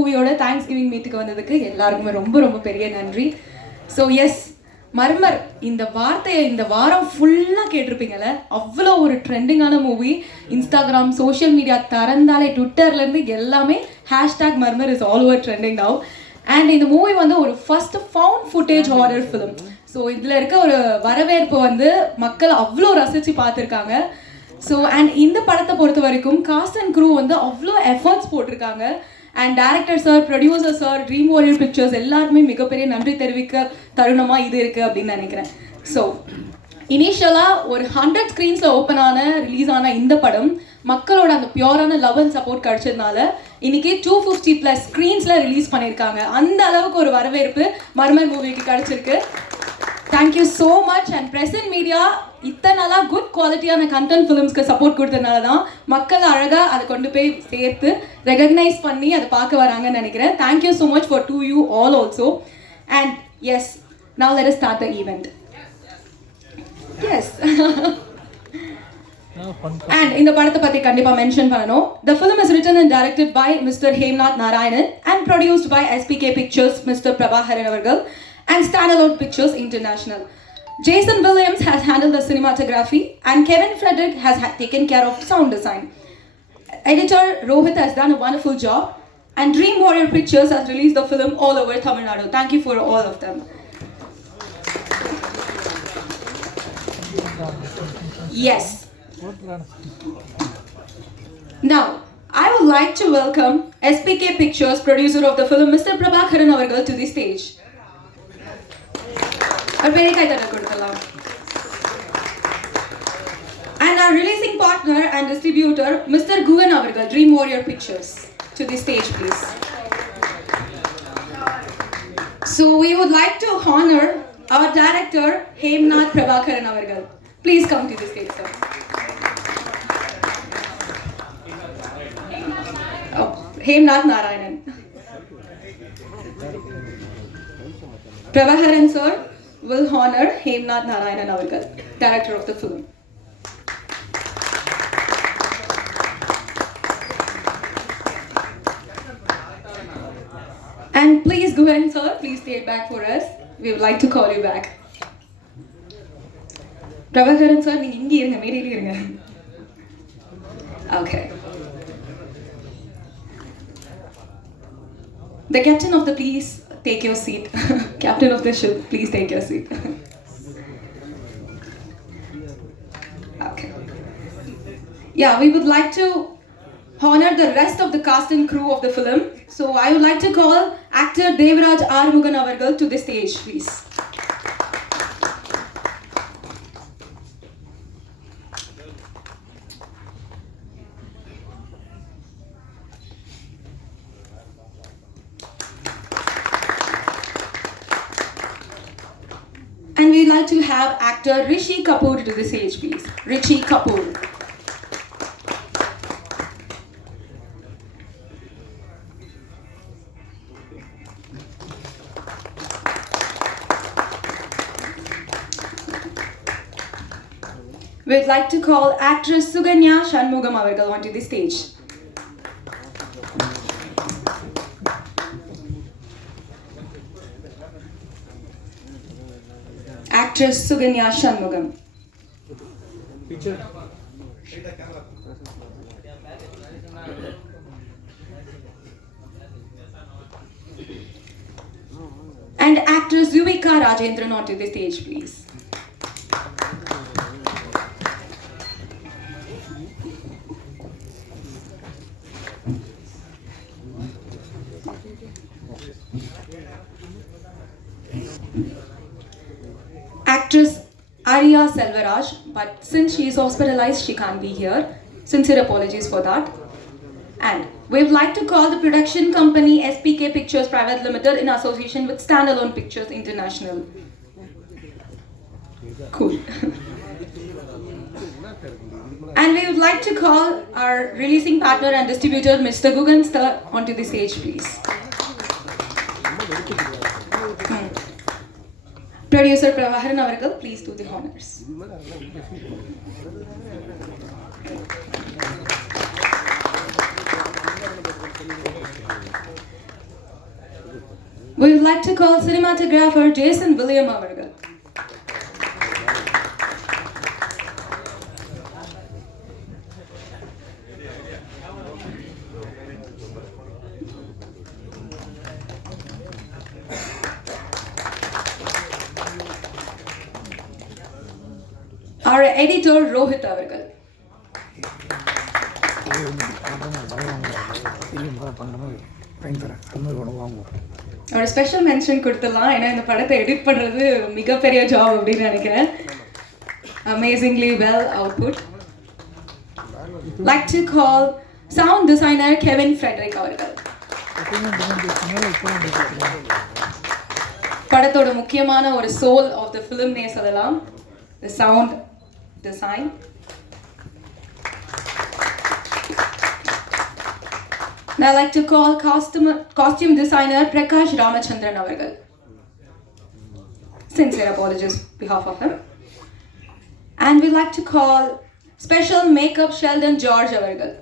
மூவியோட thanks giving மீட்டுக்கு வந்ததுக்கு எல்லாருக்குமே ரொம்ப ரொம்ப பெரிய நன்றி. ஸோ எஸ், மர்மர் இந்த வார்த்தையை இந்த வாரம் ஃபுல்லாக கேட்டிருப்பீங்கல்ல, அவ்வளோ ஒரு ட்ரெண்டிங்கான மூவி. இன்ஸ்டாகிராம், சோஷியல் மீடியா திறந்தாலே ட்விட்டர்லேருந்து எல்லாமே hashtag மர்மர் is all over trending now. And இந்த மூவி வந்து ஒரு first found footage horror film. So இதில் இருக்க ஒரு வரவேற்பு வந்து மக்கள் அவ்வளோ ரசித்து பார்த்துருக்காங்க. ஸோ அண்ட் இந்த படத்தை பொறுத்த வரைக்கும் காஸ்ட் அண்ட் க்ரூ வந்து அவ்வளோ எஃபர்ட்ஸ் போட்டிருக்காங்க. And director sir, producer sir, dream warrior pictures எல்லாருமே மிகப்பெரிய நன்றி தெரிவிக்க தருணமாக இது இருக்குது அப்படின்னு நினைக்கிறேன். ஸோ இனிஷியலாக ஒரு 100 ஸ்க்ரீன்ஸில் ஓப்பன் ஆன ரிலீஸ் ஆன இந்த படம் மக்களோட அந்த பியூரான லவ் அண்ட் சப்போர்ட் கிடைச்சதுனால இன்னைக்கு 250+ ஸ்க்ரீன்ஸில் ரிலீஸ் பண்ணியிருக்காங்க. அந்த அளவுக்கு ஒரு வரவேற்பு மர்மர் மூவிக்கு கிடைச்சிருக்கு. Thank you so much. And present media இத்தனை நாளாக குட் குவாலிட்டியான கண்டென்ட் ஃபிலிம்ஸ்க்கு சப்போர்ட் கொடுத்ததுனால தான் மக்கள் அழகாக அதை கொண்டு போய் சேர்த்து ரெகக்னைஸ் பண்ணி அதை பார்க்க வராங்கன்னு நினைக்கிறேன். Thank you so much for to you all also. And yes, now let us start the event. Yes, and இந்த படத்தை பற்றி கண்டிப்பாக மென்ஷன் பண்ணணும். The film is written and directed by Mr. Hemnath Narayanan and produced by SPK Pictures, Mr. Prabhakaran Avargal, and Standalone Pictures International. Jason Williams has handled the cinematography and Kevin Frederick has taken care of sound design. Editor Rohit has done a wonderful job and Dream Warrior Pictures has released the film all over Tamil Nadu. Thank you for all of them. Yes. Now, I would like to welcome SPK Pictures producer of the film, Mr. Prabhakaran Avargal, to the stage. And our releasing partner and distributor, Mr. Gugan Avargal, Dream Warrior Pictures, to the stage, please. So we would like to honor our director, Hemnath Prabhakaran Avargal. Please come to the stage, sir. Oh, Hemnath Narayanan. Prabhakaran sir will honor Hemnath Narayanan Avargal, director of the film. And please go ahead, sir. Please stay back for us. We would like to call you back. Prabhakaran sir, நீங்க இங்க இருங்க, மேடையில இருங்க. Okay. The captain of the please take your seat. Captain of the ship, please take your seat. Okay. Yeah, we would like to honor the rest of the cast and crew of the film. So I would like to call actor Devraj R. Mugan Avargal to the stage, please. And we'd like to have actor Rishi Kapoor to the stage, please. Rishi Kapoor. We'd like to call actress Suganya Shanmugam Avargal onto the stage. Actress Suganya Shanmugam. Picture. And actress Yuvika Rajendran onto the stage, please. Actress Arya Selvaraj, but since she is hospitalized, she can't be here. Sincere apologies for that. And we would like to call the production company SPK Pictures Private Limited in association with Standalone Pictures International. Cool. And we would like to call our releasing partner and distributor, Mr. Gugan Sir, onto the stage, please. Producer Prabhakaran Avargal, please do the honors. We would like to call cinematographer Jason William அவர்கள். Our editor Rohit அவர்கள். ஒரு special mention கொடுத்துடலாம், ஏன்னா இந்த படத்தை edit பண்ணுறது மிகப்பெரிய job அப்படின்னு நினைக்கிறேன். Amazingly well output. Like to call sound designer Kevin Fredrick அவர்கள். படத்தோட முக்கியமான ஒரு சோல் ஆஃப் த ஃபிலிம்னே சொல்லலாம், the sound design. Now I'd like to call costume designer Prakash Ramachandran avargal. Sincere apologies on behalf of him. And we'd like to call special makeup Sheldon George avargal.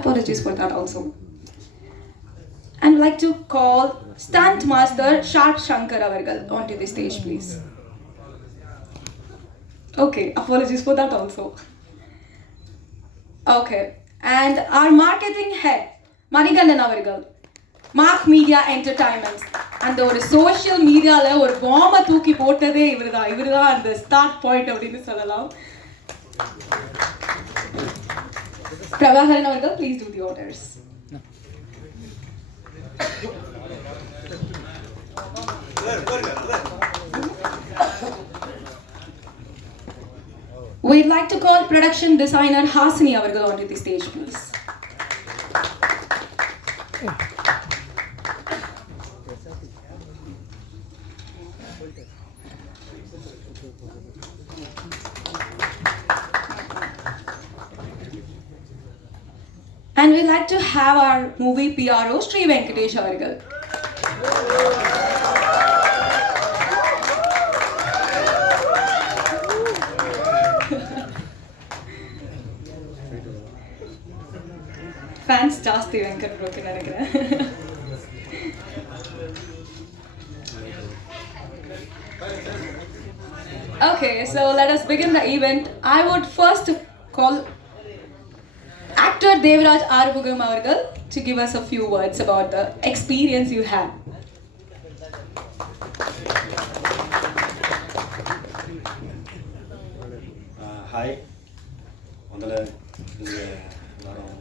Apologies for that also. And we'd like to call stunt master Sharp Shankar avargal onto the stage, please. Okay, apologies for that also. Okay, and our marketing head, Manigandan avargal, Mark Media Entertainment. And ஒரு social மீடியாவில் ஒரு பாம்பை தூக்கி போட்டதே இவர்தான் அந்த start point அப்படின்னு சொல்லலாம். பிரபாகரன் அவர்கள், please do the orders. We'd like to call production designer Hasini avargal onto the stage, please. And we'd like to have our movie PRO Sri Venkatesh avargal. Fans ஜாஸ்தி வெங்கட் ப்ரோக்கு நினைக்கிறேன். Okay, so let us begin the event. I would first call actor Devraj Arubugam avargal to give us a few words about the experience you had. Hi. முதல்ல எல்லாரும்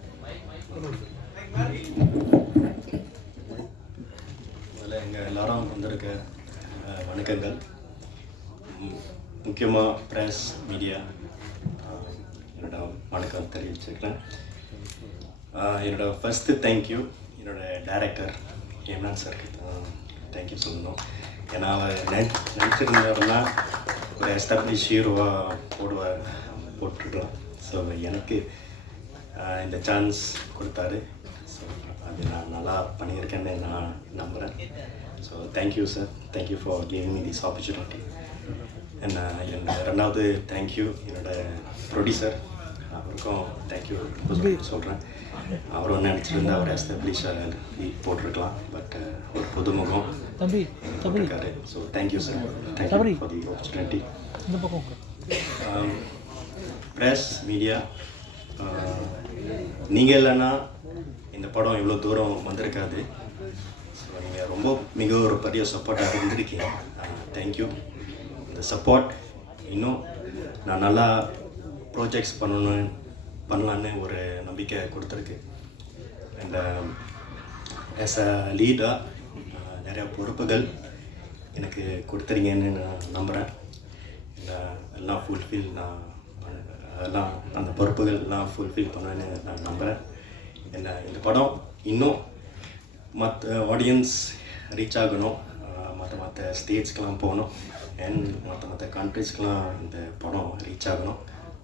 முதல்ல எங்கள் எல்லாரும் வந்திருக்க வணக்கங்கள். முக்கியமாக ப்ரெஸ் மீடியா என்னோட வணக்கம் தெரிவிச்சுக்கிறேன். என்னோட ஃபஸ்ட்டு தேங்க்யூ என்னோடய டைரக்டர் ஹேம்நாத் சாருக்கு தேங்க்யூ சொல்லணும். ஏன்னா அவர் நினச்சிருந்தவர்னா ஒரு எஸ்டாப்ளிஷ் ஹீரோவாக போட்டுருக்கலாம். ஸோ எனக்கு இந்த சான்ஸ் கொடுத்தாரு. ஸோ அது நான் நல்லா பண்ணியிருக்கேன்னு நான் நம்புகிறேன். So thank you sir, thank you for giving me this opportunity. என்னோட ரெண்டாவது தேங்க்யூ என்னோடய ப்ரொடியூசர், அவருக்கும் தேங்க்யூ சொல்கிறேன். அவரும் நினச்சிருந்தா அவர் எஸ்டாப்ளிஷாக போட்டிருக்கலாம், பட் ஒரு புதுமுகம் இருக்காரு. So thank you sir, thank you for the opportunity. Press media, நீங்கள் இல்லைன்னா இந்த படம் இவ்வளோ தூரம் வந்திருக்காது. ஸோ நீங்கள் ரொம்ப மிக ஒரு பெரிய சப்போர்ட்டாக இருந்திருக்கீங்க. தேங்க்யூ. இந்த சப்போர்ட் இன்னும் நான் நல்லா ப்ராஜெக்ட்ஸ் பண்ணலான்னு ஒரு நம்பிக்கை கொடுத்துருக்கு. அண்ட் ஆஸ் அ லீடாக நிறையா பொறுப்புகள் எனக்கு கொடுத்துருங்கன்னு நான் நம்புகிறேன். எல்லாம் ஃபுல்ஃபில் அதெல்லாம் அந்த பொறுப்புகள் எல்லாம் ஃபுல்ஃபில் பண்ணுவேன்னு நான் நம்புகிறேன். இந்த படம் இன்னும் மற்ற ஆடியன்ஸ் ரீச் ஆகணும், மற்ற ஸ்டேட்ஸ்க்கெலாம் போகணும், அண்ட் மற்ற கண்ட்ரிஸ்க்கெலாம் இந்த படம் ரீச் ஆகணும்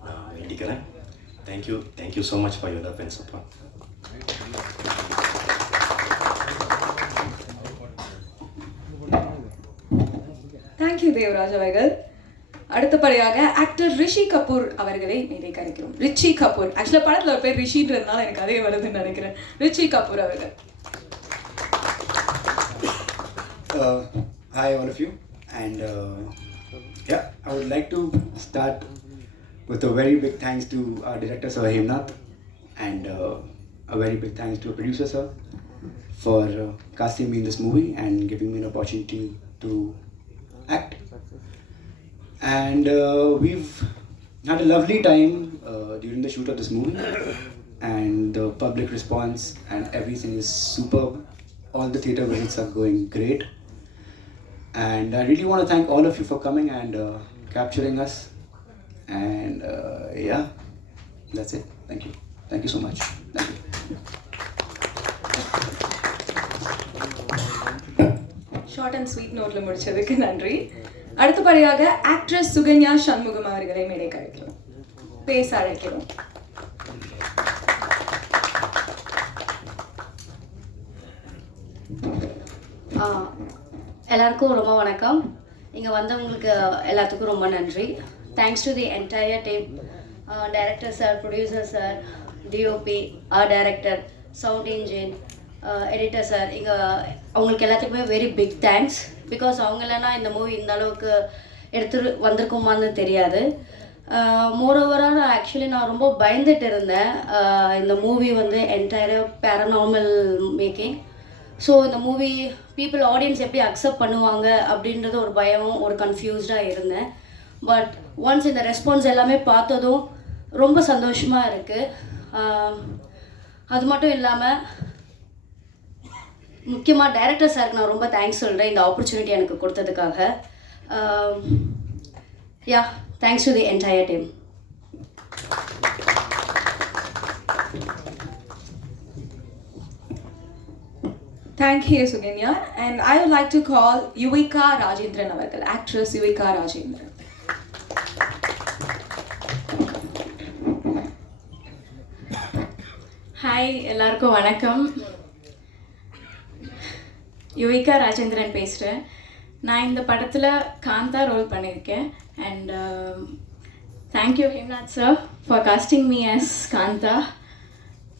நான் வேண்டிக்கிறேன். Thank you so much for your love and support. Thank you Devaraj அவர்கள். அடுத்தபடியாக ஆக்டர் ரிஷி கபூர் அவர்களை மேடை கரைக்கிறோம். ரிஷி கபூர், ஆக்சுவலாக படத்தில் ஒரு பேர் ரிஷின்றதுனால எனக்கு அதே வருதுன்னு நினைக்கிறேன். ரிஷி கபூர் அவர்கள். Hi, all of you. And yeah, I would like to start with a very big thanks to our director, Sir Hemnath, and a very big thanks to our producer, sir, for casting me in this movie and giving me an opportunity to act. And we've had a lovely time during the shoot of this movie, and the public response and everything is superb. All the theatre visits are going great, and I really want to thank all of you for coming and capturing us. And yeah, that's it. Thank you so much. Thank you. Short and sweet நோட்டில் முடிச்சதுக்கு நன்றி. அடுத்தபடியாக actress Sukanya Shanmugam அவர்களை மேடைக்கு அழைக்கிறோம், பேச அழைக்கிறோம். எல்லாருக்கும் ரொம்ப வணக்கம். இங்கே வந்தவங்களுக்கு எல்லாத்துக்கும் ரொம்ப நன்றி. Thanks to the entire team, director sir, producer sir, DOP, art director, sound engine, editor sir. இங்கே அவங்களுக்கு எல்லாத்துக்குமே வெரி பிக் தேங்க்ஸ். பிகாஸ் அவங்க இல்லைன்னா இந்த மூவி இந்த அளவுக்கு எடுத்து வந்திருக்குமான்னு தெரியாது. மோரோவராக ஆக்சுவலி நான் ரொம்ப பயந்துட்டு இருந்தேன். இந்த மூவி வந்து என்டையராக பேரநார்மல் மேக்கிங். ஸோ இந்த மூவி பீப்புள் ஆடியன்ஸ் எப்படி அக்செப்ட் பண்ணுவாங்க அப்படின்றது ஒரு பயம், ஒரு கன்ஃபியூஸ்டாக இருந்தேன். பட் ஒன்ஸ் இந்த ரெஸ்பான்ஸ் எல்லாமே பார்த்ததும் ரொம்ப சந்தோஷமாக இருக்குது. அது மட்டும் இல்லாமல் முக்கியமாக டைரக்டர் சாருக்கு நான் ரொம்ப தேங்க்ஸ் சொல்கிறேன் இந்த ஆப்பர்ச்சுனிட்டி எனக்கு கொடுத்ததுக்காக. Yeah, thanks to the entire team. Thank you, Suganya. And I would like to call Yuvika Rajendran avargal, actress Yuvika Rajendran. Hi, எல்லாருக்கும் வணக்கம். யுவிகா ராஜேந்திரன் பேசுகிறேன். நான் இந்த படத்தில் காந்தா ரோல் பண்ணியிருக்கேன். And thank you Hemnath sir for casting me as Kantha.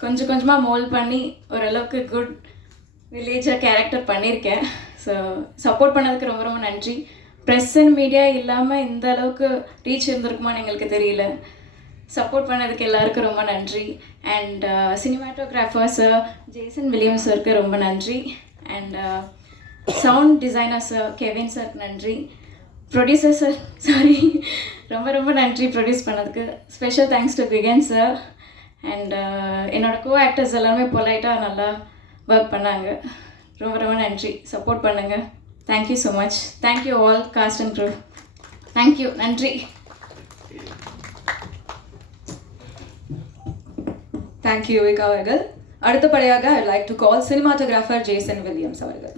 கொஞ்சம் கொஞ்சமாக மோல்ட் பண்ணி ஓரளவுக்கு குட் வில்லேஜாக கேரக்டர் பண்ணியிருக்கேன். ஸோ சப்போர்ட் பண்ணதுக்கு ரொம்ப ரொம்ப நன்றி. ப்ரெஸ் அண்ட் மீடியா இல்லாமல் இந்த அளவுக்கு ரீச் இருந்திருக்குமான்னு எங்களுக்கு தெரியல. சப்போர்ட் பண்ணதுக்கு எல்லாருக்கும் ரொம்ப நன்றி. And cinematographer sir Jason Williams சாருக்கு ரொம்ப நன்றி. And sound designer sir Kevin சாருக்கு நன்றி. ப்ரொடியூசர் சார் சாரி ரொம்ப ரொம்ப நன்றி ப்ரொடியூஸ் பண்ணதுக்கு. Special thanks to Guhan sir. And என்னோடய கோ ஆக்டர்ஸ் எல்லாருமே பொலைட்டாக நல்லா ஒர்க் பண்ணாங்க. ரொம்ப ரொம்ப நன்றி. சப்போர்ட் பண்ணுங்கள். Thank you so much. Thank you all cast and crew. Thank you, நன்றி. Thank you, Yuvika avargal. அடுத்தபடியாக I would like to call cinematographer Jason Williams அவர்கள்.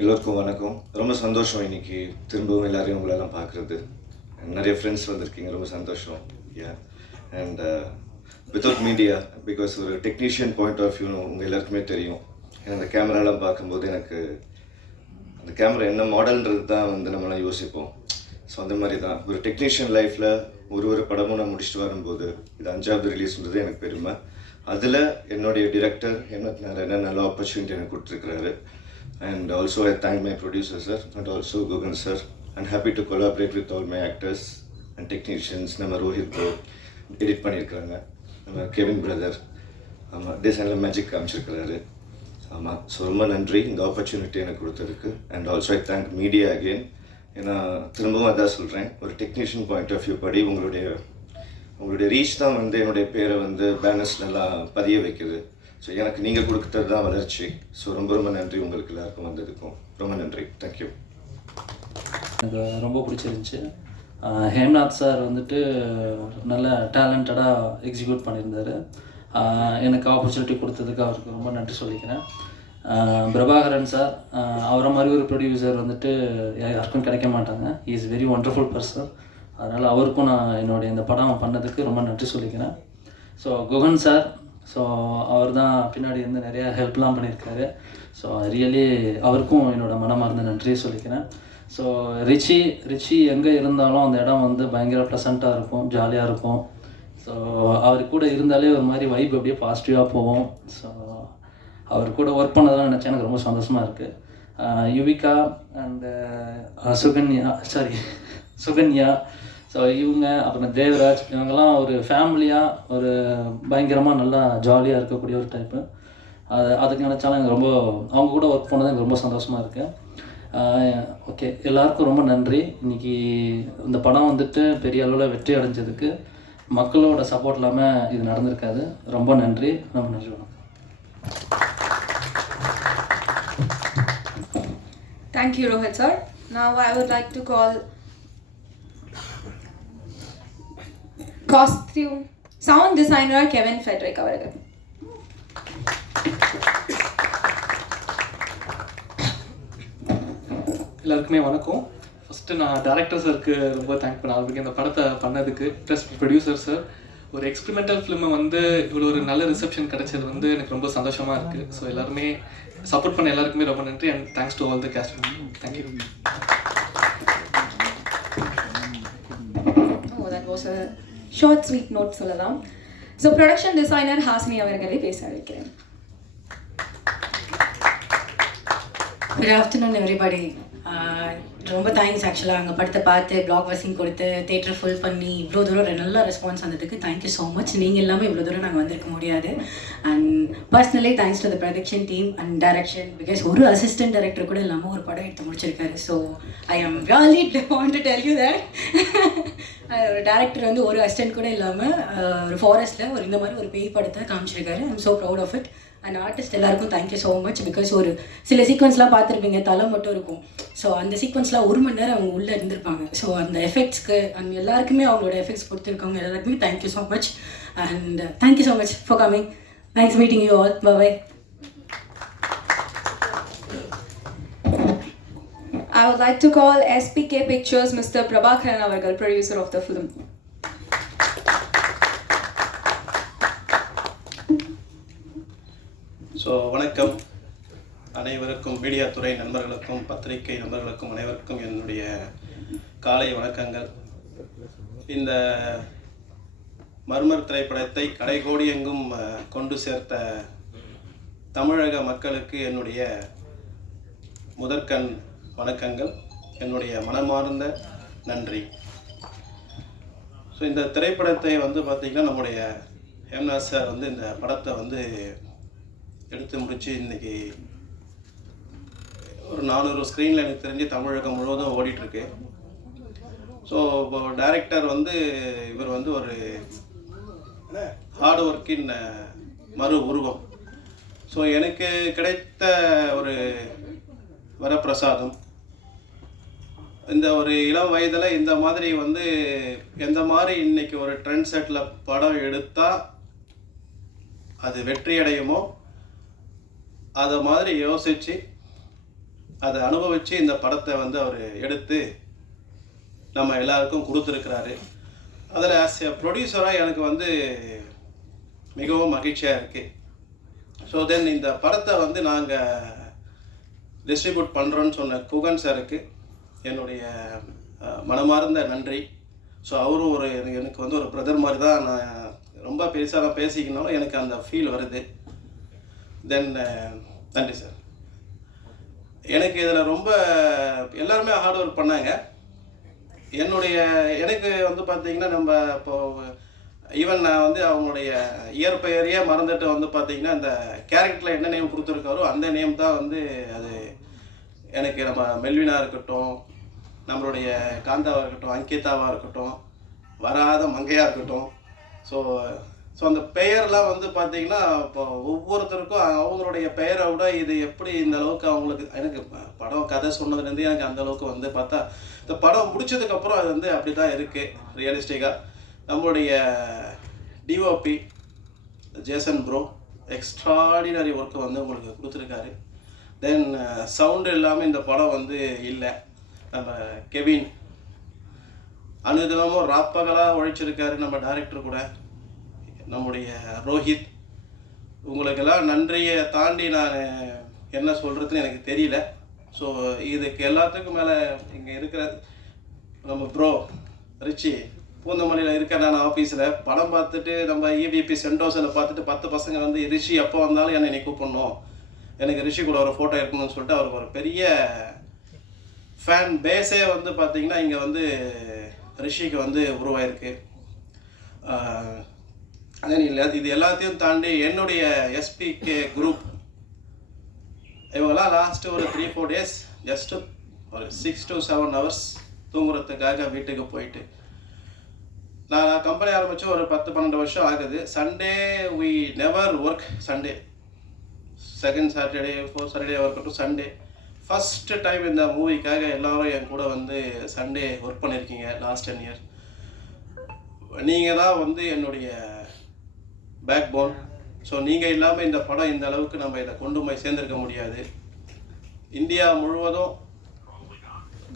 எல்லோருக்கும் வணக்கம். ரொம்ப சந்தோஷம் இன்னைக்கு திரும்பவும் எல்லாரையும் உங்களெல்லாம் பார்க்குறது. நிறைய ஃப்ரெண்ட்ஸ் வந்திருக்கீங்க, ரொம்ப சந்தோஷம். அண்ட் வித்தவுட் மீடியா, பிகாஸ் ஒரு டெக்னீஷியன் பாயிண்ட் ஆஃப் வியூ உங்கள் எல்லாருக்குமே தெரியும். அந்த கேமராலாம் பார்க்கும்போது எனக்கு அந்த கேமரா என்ன மாடல்ன்றது தான் நம்மளாம் யோசிப்போம். ஸோ அந்த மாதிரி தான் ஒரு டெக்னீஷியன் லைஃப்பில் ஒரு படமும் நான் முடிச்சுட்டு வரும்போது இது 5வது ரிலீஸ்ன்றது எனக்கு பெருமை. அதில் என்னுடைய டிரெக்டர் என்ன நல்ல ஆப்பர்ச்சுனிட்டி எனக்கு கொடுத்துருக்குறாரு. And also I thank my producer sir and also Guhan sir. And happy to collaborate with all my actors and technicians. நம்ம ரோஹித் ப்ரோ எடிட் பண்ணியிருக்காங்க, நம்ம கெவின் பிரதர், ஆமாம் டிசைனில் மேஜிக் காமிச்சிருக்கிறாரு. ஆமாம், ஸோ ரொம்ப நன்றி இந்த ஆப்பர்ச்சுனிட்டி எனக்கு கொடுத்ததுக்கு. And also I thank media again. ஏன்னா திரும்பவும் அதான் சொல்கிறேன், ஒரு டெக்னீஷியன் பாயிண்ட் ஆஃப் வியூ படி உங்களுடைய ரீச் தான் என்னுடைய பேரை பேனர்ஸ் நல்லா பதிய வைக்குது. ஸோ எனக்கு நீங்கள் கொடுக்குறது தான் வளர்ச்சி. ஸோ ரொம்ப ரொம்ப நன்றி உங்களுக்கு எல்லாருக்கும் வந்ததுக்கும். ரொம்ப நன்றி. தேங்க்யூ. எனக்கு ரொம்ப பிடிச்சிருந்துச்சி. ஹேம்நாத் சார் நல்ல டேலண்டடாக எக்ஸிக்யூட் பண்ணியிருந்தார். எனக்கு ஆப்பர்ச்சுனிட்டி கொடுத்ததுக்கு அவருக்கு ரொம்ப நன்றி சொல்லிக்கிறேன். பிரபாகரன் சார், அவரை மாதிரி ஒரு ப்ரொடியூசர் யாருக்கும் கிடைக்க மாட்டாங்க. He is very wonderful person. அதனால் அவருக்கும் நான் என்னுடைய இந்த படம் பண்ணதுக்கு ரொம்ப நன்றி சொல்லிக்கிறேன். ஸோ குகன் சார், ஸோ அவர் தான் பின்னாடி நிறையா ஹெல்ப்லாம் பண்ணியிருக்காரு. ஸோ ரியலி அவருக்கும் என்னோடய மனமார்ந்த நன்றியை சொல்லிக்கிறேன். ஸோ ரிச்சி எங்கே இருந்தாலும் அந்த இடம் பயங்கர ப்ளசண்ட்டாக இருக்கும், ஜாலியாக இருக்கும். ஸோ அவர் கூட இருந்தாலே ஒரு மாதிரி வைப் அப்படியே பாசிட்டிவாக போவோம். ஸோ அவர் கூட ஒர்க் பண்ணதெல்லாம் நினச்சா எனக்கு ரொம்ப சந்தோஷமாக இருக்குது. யுவிகா அண்டு சுகன்யா, ஸோ இவங்க அப்புறம் தேவராஜ், இவங்கெல்லாம் ஒரு ஃபேமிலியாக ஒரு பயங்கரமாக நல்லா ஜாலியாக இருக்கக்கூடிய ஒரு டைப்பு. அதுக்கு நினச்சாலும் எனக்கு ரொம்ப அவங்க கூட ஒர்க் பண்ணது எனக்கு ரொம்ப சந்தோஷமாக இருக்குது. ஓகே, எல்லாருக்கும் ரொம்ப நன்றி. இன்றைக்கி இந்த படம் வந்துட்டு பெரிய அளவில் வெற்றி அடைஞ்சதுக்கு மக்களோட சப்போர்ட் இல்லாமல் இது நடந்திருக்காது. ரொம்ப நன்றி, ரொம்ப நன்றி. வணக்கம். Thank you, Rohit sir. Now I would like to call costume sound designer Kevin Frederick அவர்கள். எல்லாருக்குமே வணக்கம். ஃபஸ்ட்டு நான் டேரக்டர் சாருக்கு ரொம்ப தேங்க் பண்ண ஆரம்பிக்கிறேன் இந்த படத்தை பண்ணதுக்கு. ப்ளஸ் ப்ரொடியூசர் சார், ஒரு எக்ஸ்பெரிமெண்டல் ஃபிலிமை வந்து இவ்வளோ ஒரு நல்ல ரிசப்ஷன் கிடைச்சது வந்து எனக்கு ரொம்ப சந்தோஷமாக இருக்குது. ஸோ எல்லாருமே சப்போர்ட் பண்ண எல்லாருக்குமே ரொம்ப நன்றி and thanks to all the cast. Thank you. Oh, that was a short sweet note சொல்லலாம். ஸோ ப்ரொடக்ஷன் டிசைனர் ஹாசினி அவர்களை பேச அழைக்கிறேன். Good afternoon everybody. ரொம்ப தேங்க்ஸ் ஆக்சுவலாக அங்கே படத்தை பார்த்து பிளாக் பஸ்ஸிங் கொடுத்து தேட்டர் ஃபுல் பண்ணி இவ்வளோ தூரம் நல்ல ரெஸ்பான்ஸ் வந்ததுக்கு தேங்க்யூ ஸோ மச். நீங்கள் இல்லாமல் இவ்வளோ தூரம் நாங்கள் வந்திருக்க முடியாது. And personally thanks to the production team and direction, because ஒரு அசிஸ்டன்ட் டைரக்டர் கூட இல்லாமல் ஒரு படம் எடுத்து முடிச்சிருக்காரு. So I am really want to tell you that ஒரு டேரக்டர் வந்து ஒரு அசிஸ்டன்ட் கூட இல்லாமல் ஒரு ஃபாரஸ்ட்டில் ஒரு இந்த மாதிரி ஒரு பேய் படத்தை காமிச்சிருக்காரு. I am so proud of it. And artist எல்லாருக்கும் தேங்க்யூ ஸோ மச். பிகாஸ் ஒரு சில சீக்வன்ஸ்லாம் பார்த்துருப்பீங்க, தலை மட்டும் இருக்கும். ஸோ அந்த சீக்வன்ஸ்லாம் 1 மணி நேரம் அவங்க உள்ளே இருந்திருப்பாங்க. ஸோ அந்த எஃபெக்ட்ஸ்க்கு அண்ட் எல்லாருக்குமே அவங்களோட எஃபெக்ட்ஸ் கொடுத்துருக்கவங்க எல்லாருக்குமே thank you so much. And thank you so much for coming. Nice meeting you all. Bye. I would like to call SPK Pictures Mr. Prabhakaran அவர்கள், producer of the film. So வணக்கம் அனைவருக்கும், media துறை நண்பர்களுக்கும் பத்திரிகை நண்பர்களுக்கும் அனைவருக்கும் என்னுடைய காலை வணக்கங்கள். இந்த மர்மர் திரைப்படத்தை கடைகோடி எங்கும் கொண்டு சேர்த்த தமிழக மக்களுக்கு என்னுடைய முதற்கண் வணக்கங்கள், என்னுடைய மனமார்ந்த நன்றி. ஸோ இந்த திரைப்படத்தை வந்து பார்த்திங்கன்னா நம்முடைய ஹேம்நாத் சார் வந்து இந்த படத்தை வந்து எடுத்து முடித்து இன்றைக்கி ஒரு 400 ஸ்க்ரீனில் எனக்கு தெரிஞ்சு தமிழகம் முழுவதும் ஓடிட்டுருக்கு. ஸோ இப்போ டைரக்டர் வந்து இவர் வந்து ஒரு ஹார்ட் ஒர்க்கின் மறு உருவம். ஸோ எனக்கு கிடைத்த ஒரு வரப்பிரசாதம். இந்த ஒரு இளம் வயதில் இந்த மாதிரி வந்து எந்த மாதிரி இன்றைக்கி ஒரு ட்ரெண்ட் செட்டில் படம் எடுத்தால் அது வெற்றி அடையுமோ அதை மாதிரி யோசித்து அதை அனுபவித்து இந்த படத்தை வந்து அவர் எடுத்து நம்ம எல்லாருக்கும் கொடுத்துருக்கிறாரு. அதில் ஆஸ் எ ப்ரொடியூசராக எனக்கு வந்து மிகவும் மகிழ்ச்சியாக இருக்குது. ஸோ தென் இந்த படத்தை வந்து நாங்கள் டிஸ்ட்ரிபியூட் பண்ணுறோன்னு சொன்ன குகன் சாருக்கு என்னுடைய மனமார்ந்த நன்றி. ஸோ அவரும் ஒரு எனக்கு வந்து ஒரு பிரதர் மாதிரி தான். நான் ரொம்ப பெருசாக பேசிக்கனாலும் எனக்கு அந்த ஃபீல் வருது. தென் நன்றி சார். எனக்கு இதில் ரொம்ப எல்லாருமே ஹார்ட் ஒர்க் பண்ணாங்க. எனக்கு வந்து பார்த்திங்கன்னா நம்ம இப்போது ஈவன் நான் வந்து அவங்களுடைய இயற்பெயரையே மறந்துட்டு வந்து பார்த்திங்கன்னா இந்த கேரக்டரில் என்ன நேம் கொடுத்துருக்காரோ அந்த நேம் தான் வந்து அது எனக்கு நம்ம மெல்வினாக இருக்கட்டும், நம்மளுடைய காந்தாவாக இருக்கட்டும், அங்கிதாவாக இருக்கட்டும், வராத மங்கையாக இருக்கட்டும். ஸோ அந்த பெயர்லாம் வந்து பார்த்திங்கன்னா இப்போ ஒவ்வொருத்தருக்கும் அவங்களுடைய பெயரை விட இது எப்படி இந்த அளவுக்கு அவங்களுக்கு எனக்கு படம் கதை சொன்னதுலேருந்து எனக்கு அந்தளவுக்கு வந்து பார்த்தா இந்த படம் முடிச்சதுக்கப்புறம் அது வந்து அப்படி தான் இருக்குது ரியலிஸ்டிக்காக. நம்மளுடைய டிஓபி ஜேசன் ப்ரோ எக்ஸ்ட்ராடினரி ஒர்க்கை வந்து உங்களுக்கு கொடுத்துருக்காரு. தென் சவுண்டு இல்லாமல் இந்த படம் வந்து இல்லை. நம்ம கெவின் அனுதினமும் ராப்பகலாக உழைச்சிருக்காரு நம்ம டைரக்டர் கூட. நம்முடைய ரோஹித், உங்களுக்கெல்லாம் நன்றியை தாண்டி நான் என்ன சொல்கிறதுன்னு எனக்கு தெரியல. ஸோ இதுக்கு எல்லாத்துக்கும் மேலே இங்கே இருக்கிற நம்ம ப்ரோ ரிச்சி, பூந்தமல்லியில் இருக்கேன் நான் ஆஃபீஸில். படம் பார்த்துட்டு நம்ம EVP சென்டோஸில் பார்த்துட்டு 10 பசங்க வந்து ரிஷி எப்போ வந்தாலும் என்னை நீ கூப்பிடணும், எனக்கு ரிஷி கூட ஒரு ஃபோட்டோ எடுக்கணும்னு சொல்லிட்டு அவருக்கு ஒரு பெரிய ஃபேன் பேஸே வந்து பார்த்திங்கன்னா இங்கே வந்து ரிஷிக்கு வந்து உருவாயிருக்கு. அதே இது எல்லாத்தையும் தாண்டி என்னுடைய SPK குரூப் இவங்கெல்லாம் லாஸ்ட்டு ஒரு 3-4 டேஸ் ஜஸ்ட்டு ஒரு 6 to 7 hours தூங்குறதுக்காக வீட்டுக்கு போயிட்டு, நான் கம்பெனி ஆரம்பித்து ஒரு 10-12 வருஷம் ஆகுது. Sunday we never work. Sunday second Saturday fourth Saturday இருக்கட்டும், சண்டே ஃபஸ்ட்டு டைம் இந்த மூவிக்காக எல்லோரும் என் கூட வந்து சண்டே ஒர்க் பண்ணியிருக்கீங்க லாஸ்ட் 10 years. நீங்கள் தான் வந்து என்னுடைய பேக் போன். ஸோ நீங்கள் இல்லாமல் இந்த படம் இந்த அளவுக்கு நம்ம இதை கொண்டு போய் சேர்ந்துருக்க முடியாது. இந்தியா முழுவதும்,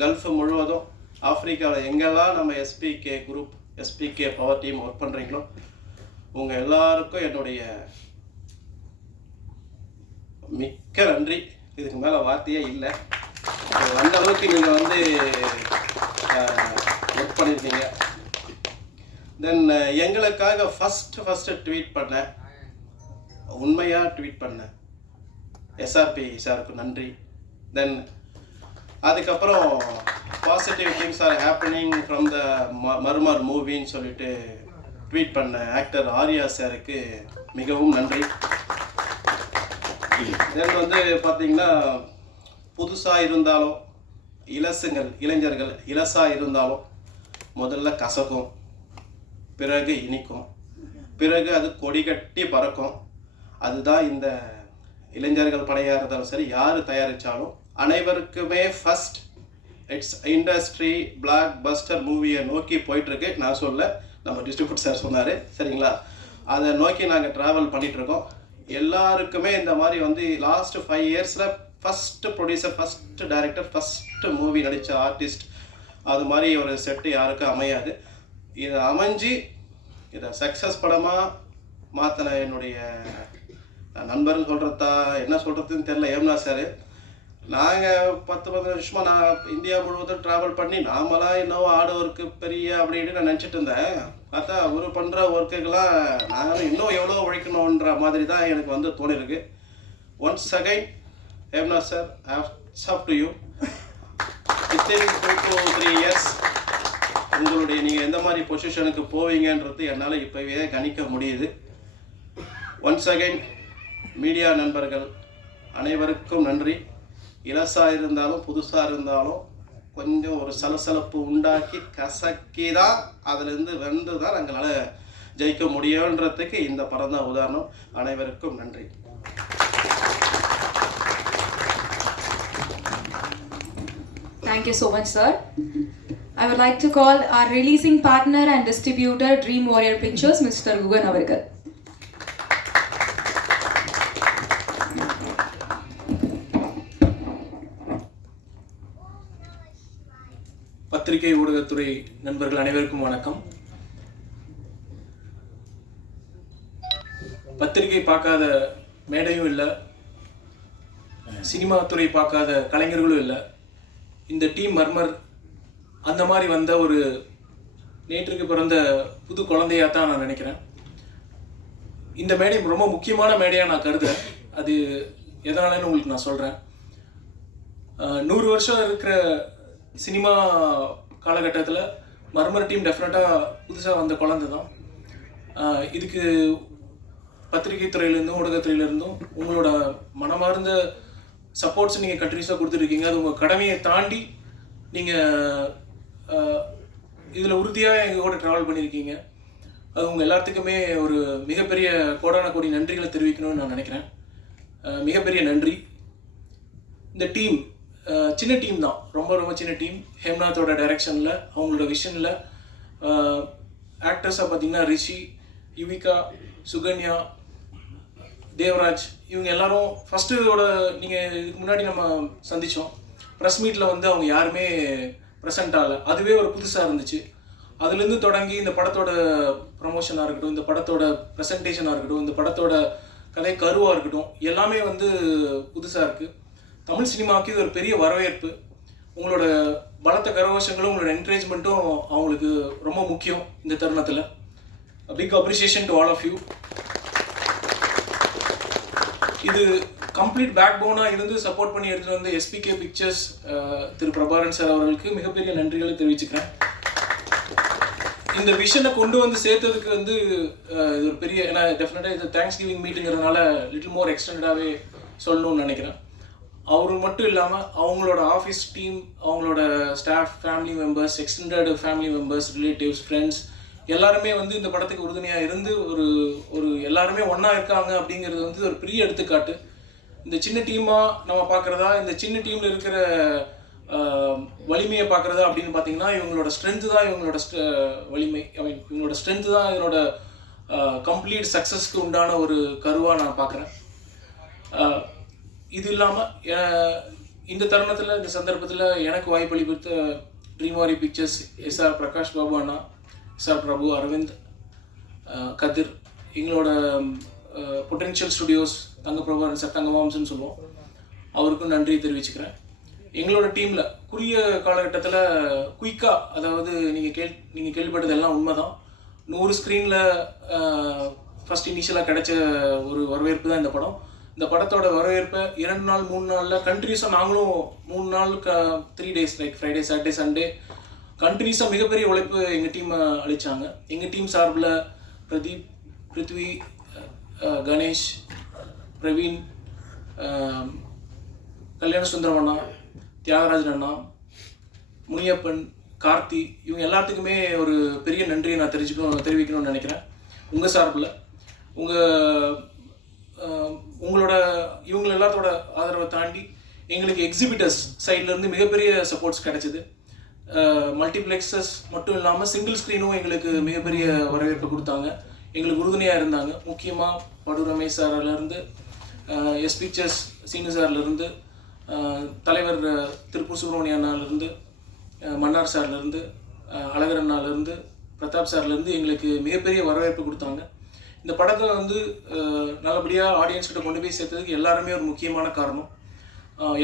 கல்ஃப் முழுவதும், ஆஃப்ரிக்காவில் எங்கெல்லாம் நம்ம SPK group, SPK power team work பண்ணுறீங்களோ உங்கள் எல்லாருக்கும் என்னுடைய மிக்க நன்றி. இதுக்கு மேலே வார்த்தையே இல்லை. அந்த அளவுக்கு நீங்கள் வந்து ஒர்க் பண்ணியிருக்கீங்க. தென் எங்களுக்காக ஃபஸ்ட்டு ட்வீட் பண்ணேன், உண்மையாக ட்வீட் பண்ணேன் SRP சாருக்கு நன்றி. தென் அதுக்கப்புறம் positive things are happening from the murmur மூவின்னு சொல்லிட்டு ட்வீட் பண்ண ஆக்டர் ஆர்யா சாருக்கு மிகவும் நன்றி. தென் வந்து பார்த்திங்கன்னா புதுசாக இருந்தாலும் இளைஞர்கள் இலசாக இருந்தாலும் முதல்ல கசக்கும், பிறகு இனிக்கும், பிறகு அது கொடி கட்டி பறக்கும். அதுதான் இந்த இளைஞர்கள் படையாக இருந்தாலும் சரி, யார் தயாரித்தாலும் அனைவருக்குமே first it's industry black Bastar மூவியை நோக்கி போயிட்டுருக்கு. நான் சொல்ல, நம்ம டிஸ்ட்ரிபியூட் சார் சொன்னார், சரிங்களா? அதை நோக்கி நாங்கள் ட்ராவல் பண்ணிகிட்ருக்கோம். எல்லாருக்குமே இந்த மாதிரி வந்து லாஸ்ட் 5 yearsல first producer, first director, first movie நடித்த ஆர்டிஸ்ட், அது மாதிரி ஒரு செட்டு யாருக்கும் அமையாது. இதை அமைஞ்சு இதை சக்ஸஸ் படமாக மாற்றின என்னுடைய நண்பர்கள் சொல்கிறதா என்ன சொல்கிறதுன்னு தெரில, ஏம்னா சார். நாங்கள் 10-15 வருஷமாக நான் இந்தியா முழுவதும் ட்ராவல் பண்ணி நாமளாம் இன்னும் ஆடு ஒர்க்கு பெரிய அப்படின்னு நான் நினச்சிட்டு இருந்தேன். பார்த்தா அவர் பண்ணுற ஒர்க்குக்கெல்லாம் நாங்களும் இன்னும் எவ்வளோ உழைக்கணுன்ற மாதிரி தான் எனக்கு வந்து தோணிருக்கு. ஒன்ஸ் அகைன் ஏம்னா sir, hats off to you. Within 2 to 3 years உங்களுடைய நீங்கள் எந்த மாதிரி பொசிஷனுக்கு போவீங்கன்றது என்னால் இப்போவே கணிக்க முடியுது. ஒன்ஸ் அகைன் மீடியா நண்பர்கள் அனைவருக்கும் நன்றி. இலசாக இருந்தாலும் புதுசாக இருந்தாலும் கொஞ்சம் ஒரு சலசலப்பு உண்டாக்கி கசக்கி தான் அதிலேருந்து வந்து தான் எங்களால் ஜெயிக்க முடியுன்றதுக்கு இந்த படம் தான் உதாரணம். அனைவருக்கும் நன்றி. Thank you so much, sir. I would like to call our releasing partner and distributor Dream Warrior Pictures, Mr. Gugan Avargal. பத்திரிகை ஊடகத்துறை நண்பர்கள் அனைவருக்கும் வணக்கம். பத்திரிகை பார்க்காத மேடையும் இல்லை, சினிமா துறை பார்க்காத கலைஞர்களும் இல்லை. இந்த டீம் மர்மர் அந்த மாதிரி வந்த ஒரு நேற்றுக்கு பிறந்த புது குழந்தையாக தான் நான் நினைக்கிறேன். இந்த மேடை ரொம்ப முக்கியமான மேடையாக நான் கருதுறேன். அது எதனாலன்னு உங்களுக்கு நான் சொல்கிறேன். 100 வருஷம் இருக்கிற சினிமா காலகட்டத்தில் மர்மர் டீம் டெஃபினட்டாக புதுசாக வந்த குழந்தை தான். இதுக்கு பத்திரிகை துறையிலேருந்தும் ஊடகத்துறையிலேருந்தும் உங்களோட மனமார்ந்த சப்போர்ட்ஸ் நீங்கள் கண்டினியூஸாக கொடுத்துருக்கீங்க. அது உங்கள் கடமையை தாண்டி நீங்கள் இதில் உறுதியாக எங்கள் கூட ட்ராவல் பண்ணியிருக்கீங்க. அது உங்கள் எல்லாத்துக்குமே ஒரு மிகப்பெரிய கோடான கோடி நன்றிகளை தெரிவிக்கணும்னு நான் நினைக்கிறேன். மிகப்பெரிய நன்றி. இந்த டீம் சின்ன டீம் தான், ரொம்ப ரொம்ப சின்ன டீம். ஹேம்நாத்தோட டைரக்ஷனில், அவங்களோட விஷனில் ஆக்டர்ஸாக பார்த்தீங்கன்னா ரிஷி, யுவிகா, சுகன்யா, தேவராஜ், இவங்க எல்லாரும் ஃபஸ்ட்டோட நீங்கள் இதுக்கு முன்னாடி நம்ம சந்தித்தோம். ப்ரெஸ் மீட்டில் வந்து அவங்க யாருமே ப்ரெசென்ட் ஆகலை. அதுவே ஒரு புதுசாக இருந்துச்சு. அதுலேருந்து தொடங்கி இந்த படத்தோட ப்ரமோஷனாக இருக்கட்டும், இந்த படத்தோட ப்ரெசன்டேஷனாக இருக்கட்டும், இந்த படத்தோட கதை கருவாக இருக்கட்டும், எல்லாமே வந்து புதுசாக இருக்குது. தமிழ் சினிமாவுக்கு இது ஒரு பெரிய வரவேற்பு. உங்களோட பலத்த கரகோஷங்களும் உங்களோட என்கரேஜ்மெண்ட்டும் அவங்களுக்கு ரொம்ப முக்கியம் இந்த தருணத்தில். Big appreciation to all of you. இது கம்ப்ளீட் பேக் போனாக இருந்து சப்போர்ட் பண்ணி எடுத்துகிட்டு வந்து SPK pictures Thiru Prabaran sir அவர்களுக்கு மிகப்பெரிய நன்றிகளை தெரிவிச்சுக்கிறேன். இந்த விஷனை கொண்டு வந்து சேர்த்ததுக்கு வந்து இது ஒரு பெரிய, ஏன்னா டெஃபினட்டாக இது தேங்க்ஸ் கிவிங் மீட்டிங்கிறதுனால லிட்டில் மோர் எக்ஸ்டெண்டடாகவே சொல்லணும்னு நினைக்கிறேன். அவரு மட்டும் இல்லாமல் அவங்களோட ஆஃபீஸ் டீம், அவங்களோட staff, family members, extended family members, relatives, friends எல்லாருமே வந்து இந்த படத்துக்கு உறுதுணையாக இருந்து ஒரு எல்லாருமே ஒன்றா இருக்காங்க அப்படிங்கிறது வந்து ஒரு பெரிய எடுத்துக்காட்டு. இந்த சின்ன டீமாக நம்ம பார்க்குறதா, இந்த சின்ன டீமில் இருக்கிற வலிமையை பார்க்குறதா அப்படின்னு பார்த்தீங்கன்னா இவங்களோட ஸ்ட்ரென்த்து தான் இவங்களோட வலிமை. ஐ மீன் இவங்களோட ஸ்ட்ரென்த்து தான் இதனோட கம்ப்ளீட் சக்ஸஸ்க்கு உண்டான ஒரு கருவாக நான் பார்க்குறேன். இது இல்லாமல் இந்த தருணத்தில், இந்த சந்தர்ப்பத்தில் எனக்கு வாய்ப்பளித்த ட்ரீம்வாரி பிக்சர்ஸ், எஸ்ஆர் பிரகாஷ் பாபு அண்ணா, எஸ்ஆர் பிரபு, அரவிந்த், கதிர், எங்களோட பொட்டென்ஷியல் ஸ்டுடியோஸ் தங்க பிரபாகரன் சார், தங்க மாம்சன்னு சொல்லுவோம், அவருக்கும் நன்றி தெரிவிச்சுக்கிறேன். எங்களோட டீமில் குறுகிய காலகட்டத்தில் குயிக்காக, அதாவது நீங்கள் கேள்விப்பட்டது எல்லாம் உண்மை தான், 100 ஸ்க்ரீனில் ஃபஸ்ட் இனிஷியலாக கிடைச்ச ஒரு வரவேற்பு தான் இந்த படம். இந்த படத்தோட வரவேற்பை 2 நாள் 3 நாளில் கண்டினியூஸாக நாங்களும் 3 நாள் 3 days like Friday, Saturday, Sunday கண்டினியூஸாக மிகப்பெரிய உழைப்பு எங்கள் டீம் அளித்தாங்க. எங்கள் டீம் சார்பில் பிரதீப், பிருத்வி, கணேஷ், பிரவீன், கல்யாண சுந்தரம் அண்ணா, தியாகராஜன் அண்ணா, முனியப்பன், கார்த்தி, இவங்க எல்லாத்துக்குமே ஒரு பெரிய நன்றியை நான் தெரிவிக்கணும்னு நினைக்கிறேன். உங்கள் சார்பில் உங்களோட இவங்க எல்லாத்தோட ஆதரவை தாண்டி எங்களுக்கு எக்ஸிபிட்டர்ஸ் சைட்லேருந்து மிகப்பெரிய சப்போர்ட்ஸ் கிடைச்சிது. மல்டிப்ளெக்ஸஸ் மட்டும் இல்லாமல் சிங்கிள் ஸ்க்ரீனும் எங்களுக்கு மிகப்பெரிய வரவேற்பு கொடுத்தாங்க, எங்களுக்கு உறுதுணையாக இருந்தாங்க. முக்கியமாக படு ரமேஷ் சார்லேருந்து, எஸ் பிக்சர்ஸ் சீனு சார்லேருந்து, தலைவர் திருப்பூர் சுப்ரமணிய அண்ணாலேருந்து, மன்னார் சார்லேருந்து, அழகர் அண்ணாலேருந்து, பிரதாப் சார்லேருந்து எங்களுக்கு மிகப்பெரிய வரவேற்பு கொடுத்தாங்க. இந்த படத்தை வந்து நல்லபடியாக ஆடியன்ஸ்கிட்ட கொண்டு போய் சேர்த்ததுக்கு எல்லாருமே ஒரு முக்கியமான காரணம்.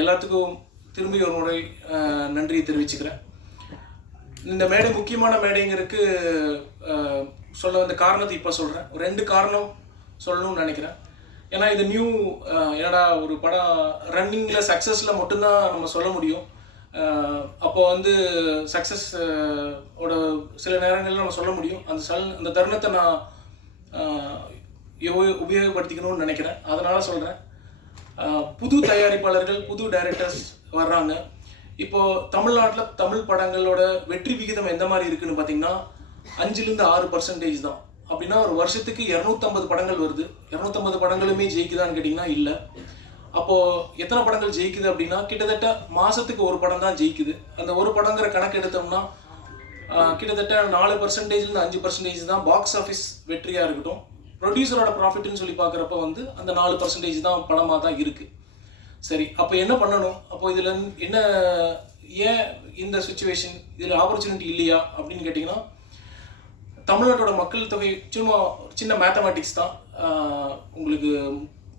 எல்லாத்துக்கும் திரும்பி ஒரு முறை நன்றியை தெரிவிச்சுக்கிறேன். இந்த மேடை முக்கியமான மேடைங்கிறதுக்கு சொல்ல வந்த காரணத்தை இப்போ சொல்கிறேன். 2 காரணம் சொல்லணும்னு நினைக்கிறேன். ஏன்னா இது என்னடா ஒரு படம் ரன்னிங்கில் சக்ஸஸில் மட்டும்தான் நம்ம சொல்ல முடியும். அப்போ வந்து சக்ஸஸ் ஓட சில நேரங்களில் நம்ம சொல்ல முடியும். அந்த தருணத்தை நான் உபயோகப்படுத்திக்கணும்னு நினைக்கிறேன். அதனால் சொல்கிறேன், புது தயாரிப்பாளர்கள், புது டைரக்டர்ஸ் வர்றாங்க. இப்போது தமிழ்நாட்டில் தமிழ் படங்களோட வெற்றி விகிதம் எந்த மாதிரி இருக்குதுன்னு பார்த்தீங்கன்னா 5-6% தான். அப்படின்னா ஒரு வருஷத்துக்கு 250 படங்கள் வருது. 250 படங்களுமே ஜெயிக்குதான்னு கேட்டிங்கன்னா இல்லை. அப்போது எத்தனை படங்கள் ஜெயிக்குது அப்படின்னா கிட்டத்தட்ட மாதத்துக்கு ஒரு படம் தான் ஜெயிக்குது. அந்த ஒரு படங்கிற கணக்கு எடுத்தோம்னா கிட்டத்தட்ட 4%-5% தான் பாக்ஸ் ஆஃபீஸ் வெற்றியாக இருக்கட்டும். ப்ரொடியூசரோட ப்ராஃபிட்னு சொல்லி பார்க்குறப்ப வந்து அந்த 4% தான் படமாக தான் இருக்குது. சரி, அப்போ என்ன பண்ணணும்? அப்போ இதில் என்ன, ஏன் இந்த சுச்சுவேஷன், இதில் ஆப்பர்ச்சுனிட்டி இல்லையா அப்படின்னு கேட்டிங்கன்னா, தமிழ்நாட்டோட மக்கள் தொகை சின்ன மேத்தமேட்டிக்ஸ் தான். உங்களுக்கு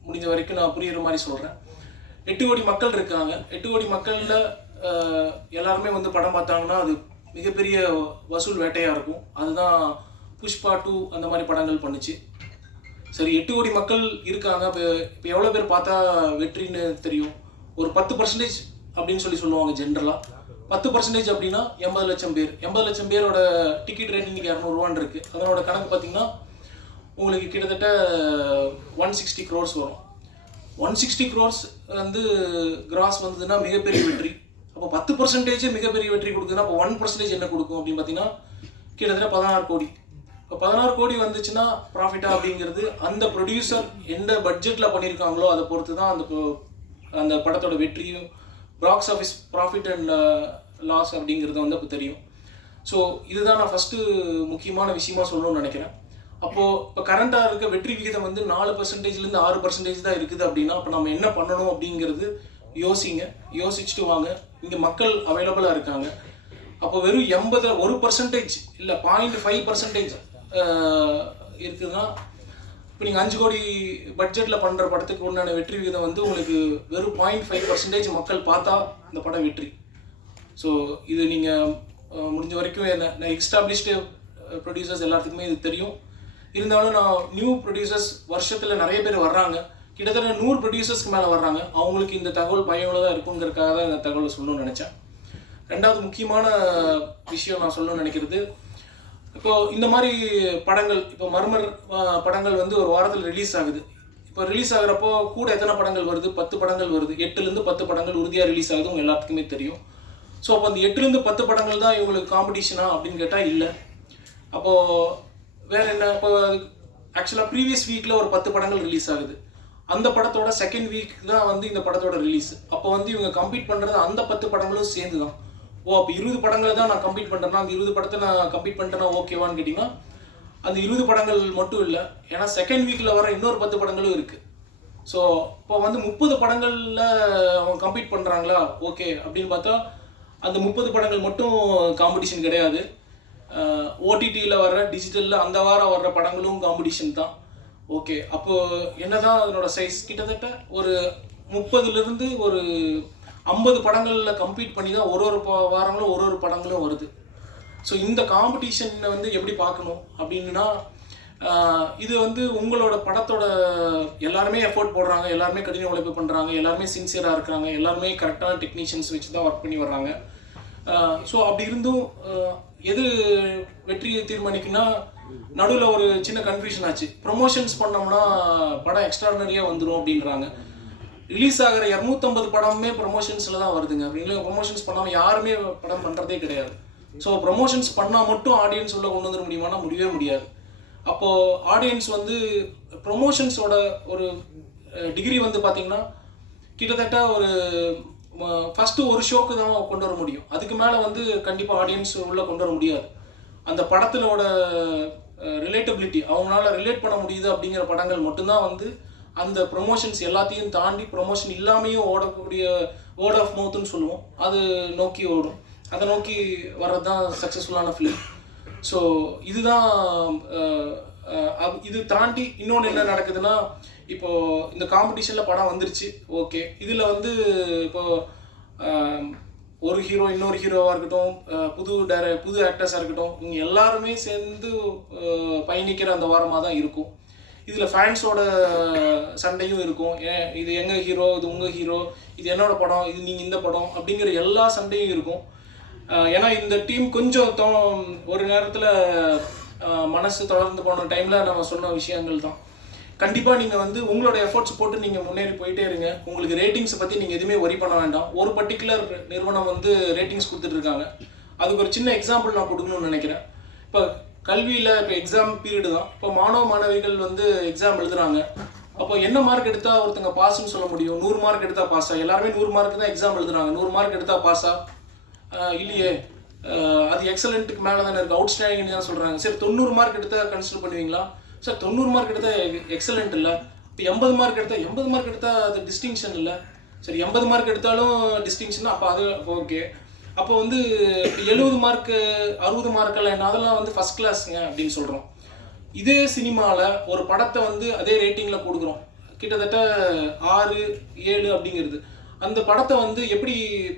முடிஞ்ச வரைக்கும் நான் புரியுற மாதிரி சொல்கிறேன். 8 கோடி மக்கள் இருக்காங்க. 8 கோடி மக்களில் எல்லாருமே வந்து படம் பார்த்தாங்கன்னா அது மிகப்பெரிய வசூல் வேட்டையாக இருக்கும். அதுதான் புஷ்பா 2 அந்த மாதிரி படங்கள் பண்ணுச்சு. சரி, 8 கோடி மக்கள் இருக்காங்க. இப்போ எவ்வளோ பேர் பார்த்தா வெற்றின்னு தெரியும்? ஒரு 10% அப்படின்னு சொல்லுவாங்க ஜென்ரலாக. 10% அப்படின்னா 80 லட்சம் பேர். 80 லட்சம் பேரோட டிக்கெட் ரேட் இன்றைக்கி 200 இருக்குது. அதனோட கணக்கு பார்த்திங்கன்னா உங்களுக்கு கிட்டத்தட்ட 160 crores வரும். 160 crores வந்து கிராஸ் வந்ததுன்னா மிகப்பெரிய வெற்றி. அப்போ 10% மிகப்பெரிய வெற்றி கொடுக்குதுன்னா அப்போ 1% என்ன கொடுக்கும் அப்படின்னு பார்த்தீங்கன்னா கிட்டத்தட்ட 16 கோடி. இப்போ 16 கோடி வந்துச்சுன்னா ப்ராஃபிட்டா அப்படிங்கிறது அந்த ப்ரொடியூசர் எந்த பட்ஜெட்டில் பண்ணியிருக்காங்களோ அதை பொறுத்து தான் அந்த படத்தோட வெற்றியும் box office profit and loss அப்படிங்கிறது வந்து அப்போ தெரியும். ஸோ இதுதான் நான் ஃபஸ்ட்டு முக்கியமான விஷயமா சொல்லணும்னு நினைக்கிறேன். அப்போது இப்போ கரண்ட்டாக இருக்க வெற்றி விகிதம் வந்து 4%-6% தான் இருக்குது அப்படின்னா அப்போ நம்ம என்ன பண்ணணும் அப்படிங்கிறது யோசிச்சுட்டு வாங்க. இங்கே மக்கள் அவைலபிளாக இருக்காங்க. அப்போ வெறும் 1% இல்லை 0.5% இருக்குதுன்னா இப்போ நீங்கள் 5 கோடி பட்ஜெட்டில் பண்ணுற படத்துக்கு உண்டான வெற்றி விகிதம் வந்து உங்களுக்கு வெறும் 0.5% மக்கள் பார்த்தா இந்த படம் வெற்றி. ஸோ இது நீங்கள் முடிஞ்ச வரைக்கும் என்ன எஸ்டாப்ளிஷ்டு ப்ரொடியூசர்ஸ் எல்லாத்துக்குமே இது தெரியும். இருந்தாலும் நான் நியூ ப்ரொடியூசர்ஸ் வருஷத்தில் நிறைய பேர் வர்றாங்க, கிட்டத்தட்ட 100 ப்ரொடியூசர்ஸ்க்கு மேலே வர்றாங்க. அவங்களுக்கு இந்த தகவல் பயனுள்ளதாக இருக்குங்கிறதுக்காக தான் இந்த தகவலை சொல்லணும்னு நினச்சேன். ரெண்டாவது முக்கியமான விஷயம் நான் சொல்லணும்னு நினைக்கிறது, இப்போது இந்த மாதிரி படங்கள், இப்போ மர்மர் படங்கள் வந்து ஒரு வாரத்தில் ரிலீஸ் ஆகுது. இப்போ ரிலீஸ் ஆகிறப்போ கூட எத்தனை படங்கள் வருது? 10 படங்கள் வருது. 8லேருந்து 10 படங்கள் உறுதியாக ரிலீஸ் ஆகுது, உங்கள் எல்லாத்துக்குமே தெரியும். ஸோ அப்போ அந்த 8லேருந்து 10 படங்கள் தான் இவங்களுக்கு காம்படிஷனா அப்படின்னு கேட்டால் இல்லை. அப்போது வேறு என்ன? இப்போ ஆக்சுவலாக ப்ரீவியஸ் வீக்கில் ஒரு 10 படங்கள் ரிலீஸ் ஆகுது. அந்த படத்தோட செகண்ட் வீக் தான் வந்து இந்த படத்தோட ரிலீஸ். அப்போ வந்து இவங்க கம்ப்ளீட் பண்ணுறது அந்த 10 படங்களும் சேர்ந்து தான். அப்போ 20 படங்களை தான் நான் கம்ப்ளீட் பண்ணுறேன்னா அந்த 20 படத்தை நான் கம்ப்ளீட் பண்ணிட்டேன்னா ஓகேவான்னு கேட்டிங்கன்னா அந்த 20 படங்கள் மட்டும் இல்லை, ஏன்னா செகண்ட் வீக்கில் வர இன்னொரு 10 படங்களும் இருக்குது. ஸோ இப்போ வந்து 30 படங்களில் அவங்க கம்ப்ளீட் பண்ணுறாங்களா ஓகே அப்படின்னு பார்த்தா அந்த 30 படங்கள் மட்டும் காம்படிஷன் கிடையாது. ஓடிடியில் வர்ற டிஜிட்டலில் அந்த வாரம் வர்ற படங்களும் காம்படிஷன் தான். ஓகே, அப்போது என்ன தான் அதனோட சைஸ்? கிட்டத்தட்ட ஒரு 30லேருந்து ஒரு 50 படங்களில் கம்ப்ளீட் பண்ணி தான் ஒரு வாரங்களும் ஒரு படங்களும் வருது. ஸோ இந்த காம்படிஷனை வந்து எப்படி பார்க்கணும் அப்படின்னா, இது வந்து உங்களோட படத்தோட எல்லாருமே எஃபோர்ட் போடுறாங்க, எல்லாருமே கடின உழைப்பு பண்ணுறாங்க, எல்லாருமே சின்சியராக இருக்கிறாங்க, எல்லாருமே கரெக்டான டெக்னீஷியன்ஸ் வச்சு தான் ஒர்க் பண்ணி வர்றாங்க. ஸோ அப்படி இருந்தும் எது வெற்றியை தீர்மானிக்குன்னா, நடுவில் ஒரு சின்ன கன்ஃபியூஷன் ஆச்சு. ப்ரொமோஷன்ஸ் பண்ணோம்னா படம் எக்ஸ்ட்ராடனரியாக வந்துடும் அப்படின்றாங்க. ரிலீஸ் ஆகிற 250 படமே ப்ரொமோஷன்ஸில் தான் வருதுங்க. அப்படிங்களா, ப்ரொமோஷன்ஸ் பண்ணாமல் யாருமே படம் பண்ணுறதே கிடையாது. ஸோ ப்ரொமோஷன்ஸ் பண்ணால் மட்டும் ஆடியன்ஸ் உள்ள கொண்டு வந்துட முடியுமானா முடியவே முடியாது. அப்போது ஆடியன்ஸ் வந்து ப்ரொமோஷன்ஸோட ஒரு டிகிரி வந்து பார்த்திங்கன்னா கிட்டத்தட்ட ஒரு ஃபஸ்ட்டு ஒரு ஷோக்கு தான் கொண்டு வர முடியும். அதுக்கு மேலே வந்து கண்டிப்பாக ஆடியன்ஸ் உள்ளே கொண்டு வர முடியாது. அந்த படத்திலோட ரிலேட்டபிலிட்டி, அவங்களால ரிலேட் பண்ண முடியுது அப்படிங்கிற படங்கள் மட்டும்தான் வந்து அந்த ப்ரொமோஷன்ஸ் எல்லாத்தையும் தாண்டி ப்ரொமோஷன் இல்லாமையும் ஓடக்கூடிய வேர்ட் ஆஃப் மவுத்துன்னு சொல்லுவோம், அது நோக்கி ஓடும். அதை நோக்கி வர்றது தான் சக்ஸஸ்ஃபுல்லான ஃபிலிம். ஸோ இதுதான். இது தாண்டி இன்னொன்று என்ன நடக்குதுன்னா, இப்போது இந்த காம்படிஷனில் படம் வந்துருச்சு ஓகே, இதில் வந்து இப்போது ஒரு ஹீரோ இன்னொரு ஹீரோவாக இருக்கட்டும், புது ஆக்டர்ஸாக இருக்கட்டும், இவங்க எல்லாருமே சேர்ந்து பயணிக்கிற அந்த வாரமாக தான் இருக்கும். இதில் ஃபேன்ஸோட சண்டையும் இருக்கும். இது எங்கள் ஹீரோ, இது உங்கள் ஹீரோ, இது என்னோட படம், இது நீங்கள் இந்த படம் அப்படிங்கிற எல்லா சண்டையும் இருக்கும். ஏன்னா இந்த டீம் கொஞ்சம் ஒரு நேரத்தில் மனசு தொடர்ந்து போன டைமில் நம்ம சொன்ன விஷயங்கள் தான். கண்டிப்பாக நீங்கள் வந்து உங்களோட எஃபோர்ட்ஸ் போட்டு நீங்கள் முன்னேறி போயிட்டே இருங்க. உங்களுக்கு ரேட்டிங்ஸை பற்றி நீங்கள் எதுவுமே ஒரி பண்ண வேண்டாம். ஒரு பர்டிகுலர் நிறுவனம் வந்து ரேட்டிங்ஸ் கொடுத்துட்ருக்காங்க. அதுக்கு ஒரு சின்ன எக்ஸாம்பிள் நான் கொடுக்கணும்னு நினைக்கிறேன். இப்போ கல்வியில் இப்போ எக்ஸாம் பீரியடு தான். இப்போ மாணவிகள் வந்து எக்ஸாம் எழுதுகிறாங்க. அப்போ என்ன மார்க் எடுத்தால் ஒருத்தங்க பாஸ்ன்னு சொல்ல முடியும்? 100 மார்க் எடுத்தால் பாஸா? எல்லாருமே 100 மார்க் தான் எக்ஸாம் எழுதுறாங்க. 100 மார்க் எடுத்தால் பாஸா? இல்லையே, அது எக்ஸலண்ட்டுக்கு மேலே தானே இருக்குது, அவுட்ஸ்டாண்டிங் தான் சொல்கிறாங்க. சரி, 90 மார்க் எடுத்தால் கன்சிடர் பண்ணுவீங்களா? சார் 90 மார்க் எடுத்தால் எக்ஸலண்ட் இல்லை. இப்போ 80 மார்க் எடுத்தால் அது டிஸ்டிங்ஷன் இல்லை. சரி, 80 மார்க் எடுத்தாலும் டிஸ்டிங்ஷன், அப்போ அது ஓகே. அப்போ வந்து 70 மார்க்கு 60 மார்க்கெல்லாம் என்ன, அதெல்லாம் வந்து ஃபஸ்ட் கிளாஸுங்க அப்படின்னு சொல்கிறோம். இதே சினிமாவில் ஒரு படத்தை வந்து அதே ரேட்டிங்கில் கொடுக்குறோம், கிட்டத்தட்ட 6, 7 அப்படிங்கிறது. அந்த படத்தை வந்து எப்படி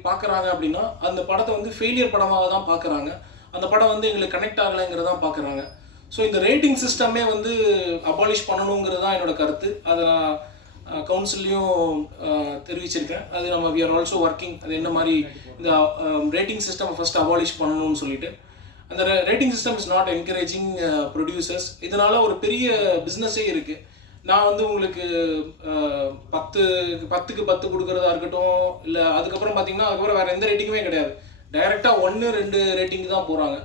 பார்க்குறாங்க அப்படின்னா, அந்த படத்தை வந்து ஃபெயிலியர் படமாக தான் பார்க்குறாங்க. அந்த படம் வந்து எங்களுக்கு கனெக்ட் ஆகலைங்கிறதான் பார்க்குறாங்க. ஸோ இந்த ரேட்டிங் சிஸ்டமே வந்து அபாலிஷ் பண்ணணுங்கிறது தான் என்னோடய கருத்து. அதை நான் கவுன்சில்லையும் தெரிவிச்சிருக்கேன். அது நம்ம வி ஆர் ஆல்சோ ஒர்க்கிங். அது என்ன மாதிரி இந்த ரேட்டிங் சிஸ்டம் ஃபஸ்ட் அபாலிஷ் பண்ணணும்னு சொல்லிட்டு. அந்த rating system is not encouraging producers. இதனால் ஒரு பெரிய பிஸ்னஸே இருக்குது. நான் வந்து உங்களுக்கு 10க்கு 10 கொடுக்குறதா இருக்கட்டும், இல்லை அதுக்கப்புறம் பார்த்தீங்கன்னா அதுக்கப்புறம் வேறு எந்த ரேட்டிங்குமே கிடையாது. டைரெக்டாக 1, 2 ரேட்டிங்கு தான் போகிறாங்க.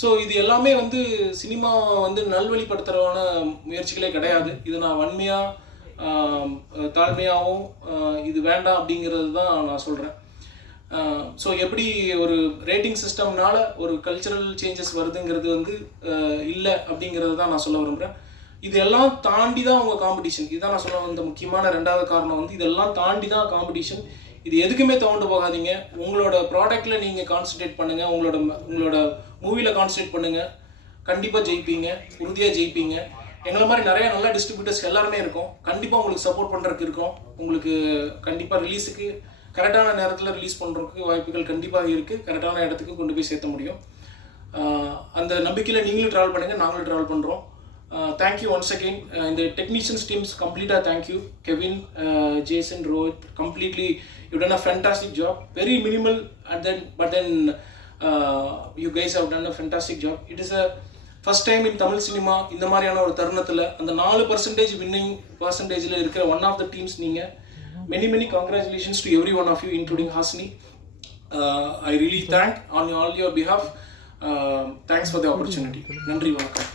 ஸோ இது எல்லாமே வந்து சினிமா வந்து நல்வழிப்படுத்துகிறவான முயற்சிகளே கிடையாது. இது நான் வன்மையாக தாழ்மையாகவும் இது வேண்டாம் அப்படிங்கிறது தான் நான் சொல்கிறேன். ஸோ எப்படி ஒரு ரேட்டிங் சிஸ்டம்னால ஒரு கல்ச்சரல் சேஞ்சஸ் வருதுங்கிறது வந்து இல்லை அப்படிங்கிறது தான் நான் சொல்ல விரும்புகிறேன். இதெல்லாம் தாண்டி தான் உங்கள் காம்படிஷன். இதுதான் நான் சொல்ல வந்த முக்கியமான 2வது காரணம் வந்து இதெல்லாம் தாண்டி தான் காம்படிஷன். இது எதுக்குமே தவண்டு போகாதீங்க. உங்களோட ப்ராடக்டில் நீங்கள் கான்சன்ட்ரேட் பண்ணுங்கள், உங்களோட மூவியில் கான்சன்ட்ரேட் பண்ணுங்கள். கண்டிப்பாக ஜெயிப்பீங்க, உறுதியாக ஜெயிப்பீங்க. எங்களை மாதிரி நிறைய நல்ல டிஸ்ட்ரிபியூட்டர்ஸ் எல்லாருமே இருக்கும். கண்டிப்பாக உங்களுக்கு சப்போர்ட் பண்ணுறதுக்கு இருக்கோம். உங்களுக்கு கண்டிப்பாக ரிலீஸுக்கு கரெக்டான நேரத்தில் ரிலீஸ் பண்ணுறதுக்கு வாய்ப்புகள் கண்டிப்பாக இருக்குது. கரெக்டான இடத்துக்கு கொண்டு போய் சேர்த்த முடியும். அந்த நம்பிக்கையில் நீங்களும் ட்ராவல் பண்ணுங்கள், நாங்களும் ட்ராவல் பண்ணுறோம். Thank you once again. இந்த டெக்னீஷியன்ஸ் டீம்ஸ் கம்ப்ளீட்டாக thank you. Kevin, Jason, Rohit, completely you done a fantastic job. Very minimal but then you guys have done a fantastic job. It is a first time in Tamil cinema இந்த மாதிரியான ஒரு தருணத்தில் அந்த 4% winning பர்சன்டேஜில் இருக்கிற one of the teams நீங்கள். many congratulations to every one of you including Hasni. I really thank on all your behalf. Thanks for the opportunity. நன்றி, வணக்கம்.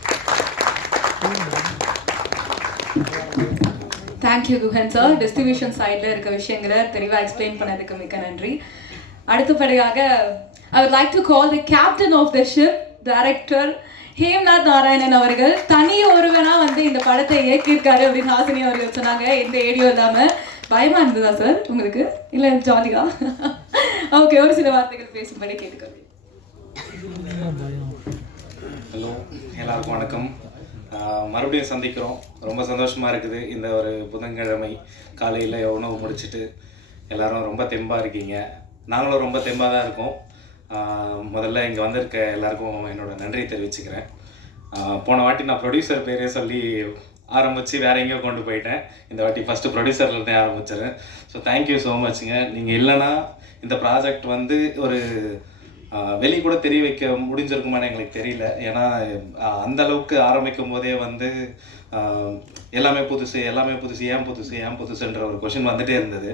Thank you Guhan sir. டிஸ்ட்ரிபியூஷன் சைடில் இருக்க விஷயங்களை தெளிவாக எக்ஸ்பிளைன் பண்ணதுக்கு மிக்க நன்றி. அடுத்தபடியாக I would like to call the captain of the ship, director Hemnath Narayanan அவர்கள். தனி ஒருவனாக வந்து இந்த படத்தை இயக்கியிருக்காரு அப்படின்னு ஹாசினி அவர்கள் சொன்னாங்க. எந்த ஏடியோ இல்லாமல். பயமாக இருந்ததா சார் உங்களுக்கு? இல்லை ஜாலியா? ஓகே, ஒரு சில வார்த்தைகள் பேசும்படி கேட்டுக்கொள்கிறேன். ஹலோ, எல்லாருக்கும் வணக்கம். மறுபடியும் சந்திக்கிறோம். ரொம்ப சந்தோஷமாக இருக்குது. இந்த ஒரு புதன்கிழமை காலையில் உணவு முடிச்சுட்டு எல்லோரும் ரொம்ப தெம்பாக இருக்கீங்க. நாங்களும் ரொம்ப தெம்பாக தான் இருக்கோம். முதல்ல இங்கே வந்திருக்க எல்லாருக்கும் என்னோடய நன்றி தெரிவிச்சுக்கிறேன். போன வாட்டி நான் ப்ரொடியூசர் பேரே சொல்லி ஆரம்பித்து வேறு எங்கேயோ கொண்டு போயிட்டேன். இந்த வாட்டி ஃபஸ்ட்டு ப்ரொடியூசர்லேருந்தே ஆரம்பிச்சிடுறேன். ஸோ தேங்க்யூ ஸோ மச்ங்க. நீங்கள் இல்லைன்னா இந்த ப்ராஜெக்ட் வந்து ஒரு வெளியே கூட தெரிய வைக்க முடிஞ்சிருக்குமான்னு எங்களுக்கு தெரியல. ஏன்னா அந்தளவுக்கு ஆரம்பிக்கும் போதே வந்து எல்லாமே புதுசு ஏன் புதுசுன்ற ஒரு கொஷின் வந்துகிட்டே இருந்தது.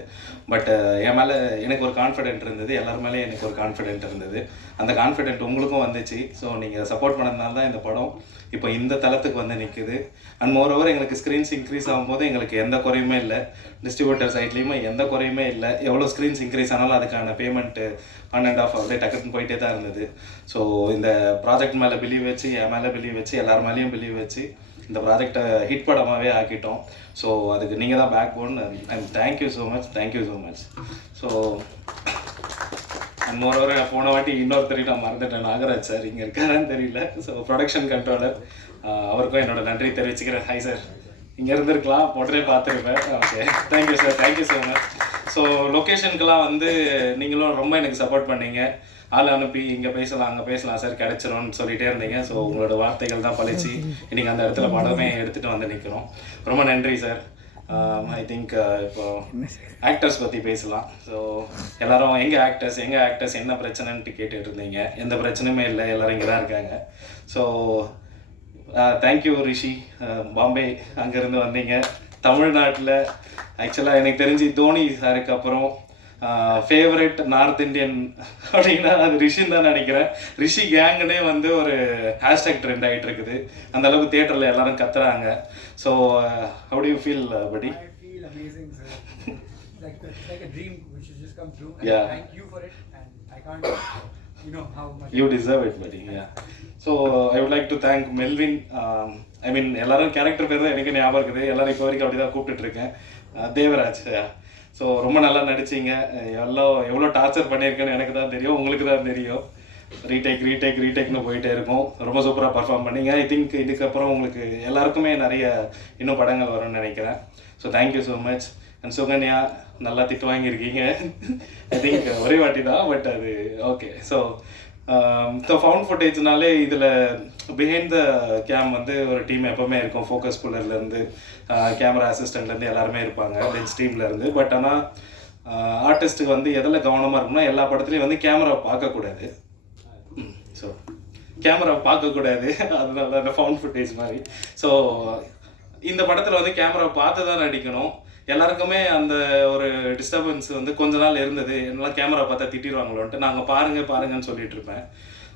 பட் என் மேலே எனக்கு ஒரு கான்ஃபிடென்ட் இருந்தது, எல்லார் மேலேயும் எனக்கு ஒரு கான்ஃபிடென்ட் இருந்தது. அந்த கான்ஃபிடென்ட் உங்களுக்கும் வந்துச்சு. ஸோ நீங்கள் சப்போர்ட் பண்ணதுனால தான் இந்த படம் இப்போ இந்த தளத்துக்கு வந்து நிற்குது. அண்ட் மோரோவர் எங்களுக்கு ஸ்க்ரீன்ஸ் இன்க்ரீஸ் ஆகும்போது எங்களுக்கு எந்த குறையுமே இல்லை. டிஸ்ட்ரிபியூட்டர் சைட்லேயுமே எந்த குறையுமே இல்லை. எவ்வளோ ஸ்க்ரீன்ஸ் இன்க்ரீஸ் ஆனாலும் அதுக்கான பேமெண்ட்டு 1.5 அப்படியே டக்குன்னு போயிட்டே தான் இருந்தது. ஸோ இந்த ப்ராஜெக்ட் மேலே பிலீவ் வச்சு, என் மேலே பிலீவ் வச்சு, எல்லார் மேலேயும் பிலீவ் வச்சு இந்த ப்ராஜெக்டை ஹிட் படமாகவே ஆக்கிட்டோம். ஸோ அதுக்கு நீங்கள் தான் backbone. And thank you so much. So and moreover போன வாட்டி இன்னொருத்தரையும் நான் மறந்துட்டேன், நாகராஜ் சார் இங்கே இருக்காரான்னு தெரியல. ஸோ ப்ரொடக்ஷன் கண்ட்ரோலர், அவருக்கும் என்னோட நன்றி தெரிவிச்சுக்கிறேன். ஹாய் சார், இங்கே இருந்திருக்கலாம், போட்டே பார்த்துருப்பேன். Okay, thank you sir, thank you so much. So லொக்கேஷனுக்கெலாம் வந்து நீங்களும் ரொம்ப எனக்கு சப்போர்ட் பண்ணீங்க. ஆள் அனுப்பி இங்கே பேசலாம் அங்கே பேசலாம் சார், கிடச்சிரும்னு சொல்லிகிட்டே இருந்தீங்க. ஸோ உங்களோட வார்த்தைகள் தான் பழிச்சு இன்றைக்கி அந்த இடத்துல படமே எடுத்துகிட்டு வந்து நிற்கிறோம். ரொம்ப நன்றி சார். ஐ திங்க் இப்போ ஆக்டர்ஸ் பற்றி பேசலாம். ஸோ எல்லோரும் எங்கள் ஆக்டர்ஸ் என்ன பிரச்சனைன்ட்டு கேட்டுட்டு இருந்தீங்க. எந்த பிரச்சனையுமே இல்லை, எல்லோரும் இங்கே தான் இருக்காங்க. ஸோ தேங்க்யூ ரிஷி, பாம்பே அங்கேருந்து வந்தீங்க. தமிழ்நாட்டில் ஆக்சுவலாக எனக்கு தெரிஞ்சு தோனி சாருக்கு அப்புறம் ஃபேவரட் நார்த் இந்தியன் அப்படின்னா அது ரிஷின்னு தான் நினைக்கிறேன். ரிஷி கேங்குனே வந்து ஒரு ஹேஷ்டேக் ட்ரெண்ட் ஆகிட்டு இருக்குது. அந்த அளவுக்கு தியேட்டரில் எல்லாரும் கத்துறாங்க. So how do you feel, buddy? I feel amazing, sir. It's like a dream which has just come true. Yeah. Thank you for it, and I can't, how much. You deserve it, buddy. Yeah. So I would like to thank Melvin. I mean எல்லாரும் character பேர் தான் எனக்கு ஞாபகம் இருக்குது. எல்லாரும் இப்போ வரைக்கும் அப்படி தான் கூப்பிட்டுட்ருக்கேன். தேவராஜ். ஸோ ரொம்ப நல்லா நடிச்சிங்க. எவ்வளோ டார்ச்சர் பண்ணியிருக்கேன்னு எனக்கு தான் தெரியும், உங்களுக்கு தான் தெரியும். ரீடேக்னு போயிட்டே இருக்கும். ரொம்ப சூப்பராக பர்ஃபார்ம் பண்ணிங்க. ஐ திங்க் இதுக்கப்புறம் உங்களுக்கு எல்லாருக்குமே நிறைய இன்னும் படங்கள் வரும்னு நினைக்கிறேன். So thank you so much. And Sukanya, நல்லா திட்டு வாங்கியிருக்கீங்க. ஐ திங்க் ஒரே வாட்டி தான், பட் அது ஓகே. ஸோ ஃபவுண்ட் ஃபுட்டேஜ்னாலே இதில் பிஹைண்ட் த கேம் வந்து ஒரு டீம் எப்போவுமே இருக்கும். ஃபோக்கஸ் புல்லர்லேருந்து கேமரா அசிஸ்டண்ட்லேருந்து எல்லாருமே இருப்பாங்க, லென்ஸ் டீம்லேருந்து. பட் ஆனால் ஆர்டிஸ்ட்டுக்கு வந்து எதில் கவனமாக இருக்கும்னா எல்லா படத்துலையும் வந்து கேமரா பார்க்கக்கூடாது. ஸோ கேமரா பார்க்கக்கூடாது, அதனால அந்த ஃபவுண்ட் ஃபுட்டேஜ் மாதிரி. ஸோ இந்த படத்தில் வந்து கேமரா பார்த்து தான் நடிக்கணும். எல்லாருக்குமே அந்த ஒரு டிஸ்டர்பன்ஸ் வந்து கொஞ்ச நாள் இருந்தது. என்னெல்லாம் கேமரா பார்த்தா திட்டிடுவாங்களோன்ட்டு நாங்கள் பாருங்கன்னு சொல்லிட்டு இருப்பேன்.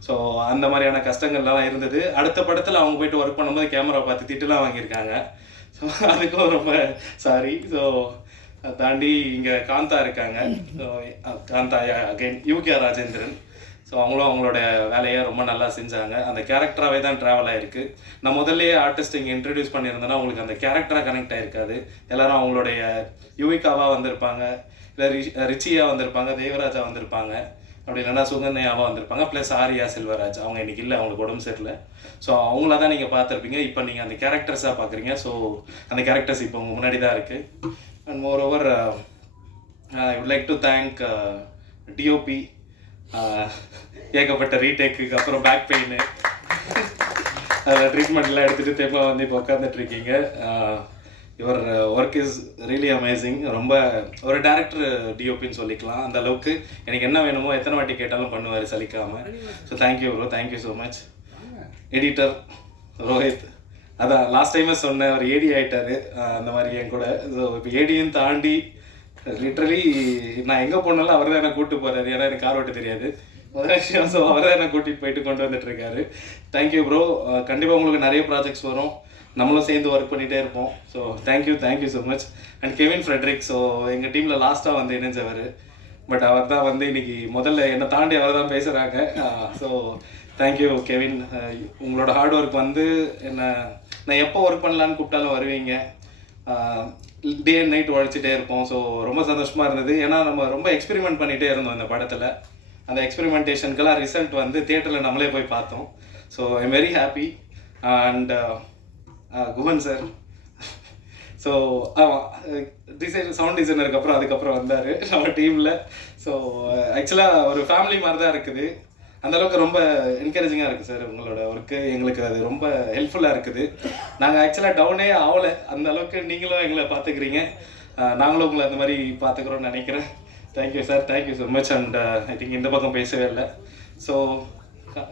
ஸோ அந்த மாதிரியான கஷ்டங்கள்லாம் இருந்தது. அடுத்த படத்தில் அவங்க போய்ட்டு ஒர்க் பண்ணும்போது கேமரா பார்த்து திட்டுலாம் வாங்கியிருக்காங்க. ஸோ அதுக்கும் ரொம்ப சாரி. ஸோ தாண்டி இங்கே காந்தா இருக்காங்க. ஸோ காந்தா அகைன் யூகே ராஜேந்திரன். ஸோ அவங்களும் அவங்களோட வேலையை ரொம்ப நல்லா செஞ்சாங்க. அந்த கேரக்டராகவே தான் ட்ராவல் ஆகிருக்கு. நான் முதல்லையே ஆர்டிஸ்ட் இங்கே இன்ட்ரடியூஸ் பண்ணியிருந்தேன்னா உங்களுக்கு அந்த கேரக்டராக கனெக்ட் ஆகிருக்காது. எல்லோரும் அவங்களுடைய யுவிகாவாக வந்திருப்பாங்க, இல்லை ரிச்சியாக வந்திருப்பாங்க, தேவராஜா வந்திருப்பாங்க, அப்படி இல்லைன்னா சுகன்யாவாக வந்திருப்பாங்க, ப்ளஸ் ஆரியா செல்வராஜ். அவங்க இன்றைக்கி இல்லை, அவங்களுக்கு உடம்பு சரியில்லை. ஸோ அவங்கள தான் நீங்கள் பார்த்துருப்பீங்க. இப்போ நீங்கள் அந்த கேரக்டர்ஸாக பார்க்குறீங்க. ஸோ அந்த கேரக்டர்ஸ் இப்போ உங்கள் முன்னாடி தான் இருக்குது. And moreover I would like to thank DOP. ஏகப்பட்ட ரீடேக்குக்கு அப்புறம் பேக் பெயின் அதில் ட்ரீட்மெண்ட்லாம் எடுத்துகிட்டு திரும்ப வந்து இப்போ உட்காந்துட்ருக்கீங்க. Your work is really amazing. ரொம்ப ஒரு டேரக்டர் டிஓபின்னு சொல்லிக்கலாம். அந்த அளவுக்கு எனக்கு என்ன வேணுமோ எத்தனை வாட்டி கேட்டாலும் பண்ணுவார் சலிக்காமல். So thank you bro, thank you so much. Editor Rohit, அதான் லாஸ்ட் டைமே சொன்னேன், அவர் ஏடி ஆகிட்டார் அந்த மாதிரி என் கூட. ஸோ இப்போ ஏடியும் தாண்டி லிட்ரலி நான் எங்கே போனாலும் அவர் தான் என்னை கூப்பிட்டு போகிறாரு. ஏன்னா எனக்கு கார் ஓட்ட தெரியாது முதல் விஷயம். ஸோ அவர் தான் என்னை கூட்டிகிட்டு போயிட்டு கொண்டு வந்துட்டுருக்காரு. Thank you bro. கண்டிப்பாக உங்களுக்கு நிறைய ப்ராஜெக்ட்ஸ் வரும், நம்மளும் சேர்ந்து ஒர்க் பண்ணிகிட்டே இருப்போம். So thank you so much. And Kevin Fredrick, so எங்கள் டீமில் லாஸ்ட்டாக வந்து இணைஞ்சவர். பட் அவர் தான் வந்து இன்னைக்கு முதல்ல என்னை தாண்டி அவர் தான் பேசுகிறாங்க. So thank you Kevin. உங்களோட ஹார்ட் ஒர்க் வந்து நான் எப்போ ஒர்க் பண்ணலான்னு கூப்பிட்டாலும் வருவீங்க. டே அண்ட் நைட் உழைச்சிட்டே இருப்போம். ஸோ ரொம்ப சந்தோஷமாக இருந்தது. ஏன்னா நம்ம ரொம்ப எக்ஸ்பெரிமெண்ட் பண்ணிகிட்டே இருந்தோம் இந்த படத்தில். அந்த எக்ஸ்பெரிமெண்டேஷனுக்கெல்லாம் ரிசல்ட் வந்து தியேட்டரில் நம்மளே போய் பார்த்தோம். So I am very happy. And Guhan sir, so sound டிசைனருக்கு அப்புறம் அதுக்கப்புறம் வந்தார் நம்ம டீமில். ஸோ ஆக்சுவலாக ஒரு ஃபேமிலி மாதிரி தான் இருக்குது. அந்தளவுக்கு ரொம்ப என்கரேஜிங்காக இருக்குது சார் உங்களோட ஒர்க்கு. எங்களுக்கு அது ரொம்ப ஹெல்ப்ஃபுல்லாக இருக்குது. நாங்கள் ஆக்சுவலாக டவுனே ஆகலை, அந்த அளவுக்கு நீங்களும் எங்களை பார்த்துக்கிறீங்க, நாங்களும் உங்களை அந்த மாதிரி பார்த்துக்குறோன்னு நினைக்கிறேன். Thank you sir, thank you so much. And I think இந்த பக்கம் பேசவே இல்லை. ஸோ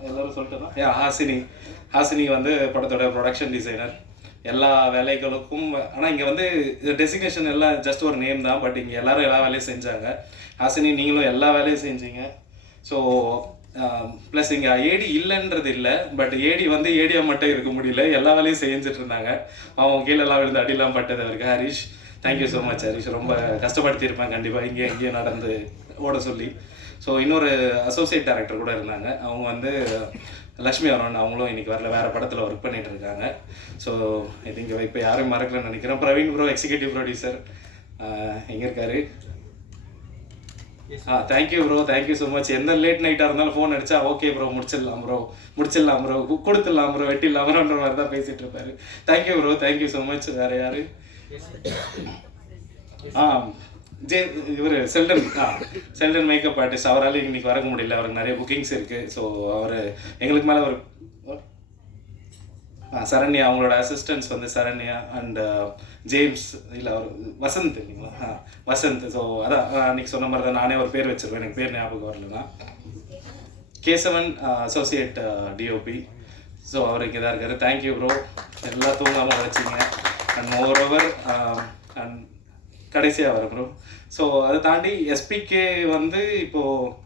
எல்லோரும் சொல்லிட்டோம்னா ஹாசினி வந்து படத்தோட ப்ரொடக்ஷன் டிசைனர். எல்லா வேலைகளுக்கும், ஆனால் இங்கே வந்து டெசிக்னேஷன் எல்லாம் ஜஸ்ட் ஒரு நேம் தான், பட் இங்கே எல்லோரும் எல்லா வேலையும் செஞ்சாங்க. ஹாசினி நீங்களும் எல்லா வேலையும் செஞ்சீங்க. ஸோ ப்ளஸ் இங்கே ஏடி இல்லைன்றது இல்லை, பட் ஏடி வந்து ஏடியாக மட்டும் இருக்க முடியல, எல்லா வேலையும் செஞ்சுட்டு இருந்தாங்க. அவங்க கீழெல்லாம் விழுந்து அடியெல்லாம் பட்டது அவருக்கு. Harish, thank you so much Harish. ரொம்ப கஷ்டப்படுத்தியிருப்பேன் கண்டிப்பாக இங்கேயும் நடந்து ஓட சொல்லி. ஸோ இன்னொரு அசோசியேட் டைரக்டர் கூட இருந்தாங்க, அவங்க வந்து லக்ஷ்மி அருண், அவங்களும் இன்றைக்கி வரல, வேறு படத்தில் ஒர்க் பண்ணிகிட்டு இருக்காங்க. ஸோ ஐ திங்க் இப்போ யாரும் மறக்கலன்னு நினைக்கிறேன். பிரவீன் ப்ரோ, எக்ஸிக்யூட்டிவ் ப்ரொடியூசர், எங்கே இருக்காரு? Thank you bro, thank you so much. எந்த லேட் நைட்டாக இருந்தாலும் ஃபோன் அடித்தா ஓகே ப்ரோ, முடிச்சிடலாம் ப்ரோ, கொடுத்துடலாம் ப்ரோ, வெட்டிடலாம் ப்ரோன்ற மாதிரி தான் பேசிகிட்டு இருப்பாரு. Thank you bro, thank you so much. வேறு யார்? இவர் செல்டன் மேக்கப் ஆர்டிஸ்ட். அவரால் இன்னைக்கு வர முடியல, அவருக்கு நிறைய புக்கிங்ஸ் இருக்குது. ஸோ அவர் எங்களுக்கு மேலே ஒரு சரண்யா, அவங்களோட அசிஸ்டன்ஸ் வந்து சரண்யா அண்ட் ஜேம்ஸ், இல்லை அவர் வசந்த் இல்லைங்களா? வசந்த். ஸோ அதான் அன்றைக்கி சொன்ன மாதிரி தான் நானே ஒரு பேர் வச்சுருவேன், எனக்கு பேர் ஞாபகம் வரலன்னா. Kesavan, associate DOP. ஸோ அவர் இங்கே தான் இருக்கார். தேங்க்யூ ப்ரோ, எல்லாம் தூங்காமல் வச்சிங்க. அண்ட் மோரோவர் அண்ட் கடைசியாக வர ப்ரோ. ஸோ அதை தாண்டி எஸ்பிகே வந்து இப்போது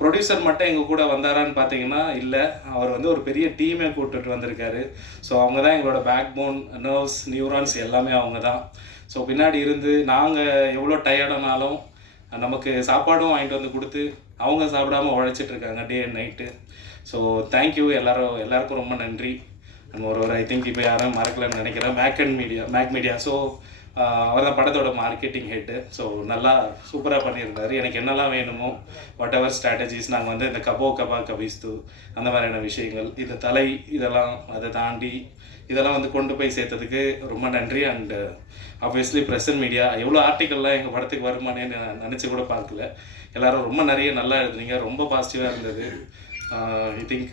ப்ரொடியூசர் மட்டும் எங்கள் கூட வந்தாரான்னு பார்த்தீங்கன்னா இல்லை, அவர் வந்து ஒரு பெரிய டீமே கூப்பிட்டுட்டு வந்திருக்காரு. ஸோ அவங்க தான் எங்களோட பேக் போன், நர்வ்ஸ், நியூரான்ஸ் எல்லாமே அவங்க தான். ஸோ பின்னாடி இருந்து நாங்கள் எவ்வளோ டயர்டானாலும் நமக்கு சாப்பாடும் வாங்கிட்டு வந்து கொடுத்து அவங்க சாப்பிடாமல் உழைச்சிட்ருக்காங்க day and night. So thank you எல்லாருக்கும் ரொம்ப நன்றி. அண்ட் ஒரு ஐ திங்க் இப்போ யாரும் மறக்கலன்னு நினைக்கிறேன், மேக் மீடியா. ஸோ அவர் தான் படத்தோட மார்க்கெட்டிங் ஹெட்டு. ஸோ நல்லா சூப்பராக பண்ணியிருந்தார். எனக்கு என்னெல்லாம் வேணுமோ வாட் எவர் ஸ்ட்ராட்டஜிஸ், நாங்கள் வந்து இந்த கபா கபிஸ்து அந்த மாதிரியான விஷயங்கள், இந்த தலை இதெல்லாம் அதை தாண்டி இதெல்லாம் வந்து கொண்டு போய் சேர்த்ததுக்கு ரொம்ப நன்றி. அண்டு ஆப்வியஸ்லி ப்ரெசன்ட் மீடியா, எவ்வளோ ஆர்டிக்கல்லாம் எங்கள் படத்துக்கு வருமானே நினச்சி கூட பார்க்கல. எல்லோரும் ரொம்ப நிறைய நல்லா எழுதுனீங்க, ரொம்ப பாசிட்டிவாக இருந்தது. ஐ திங்க்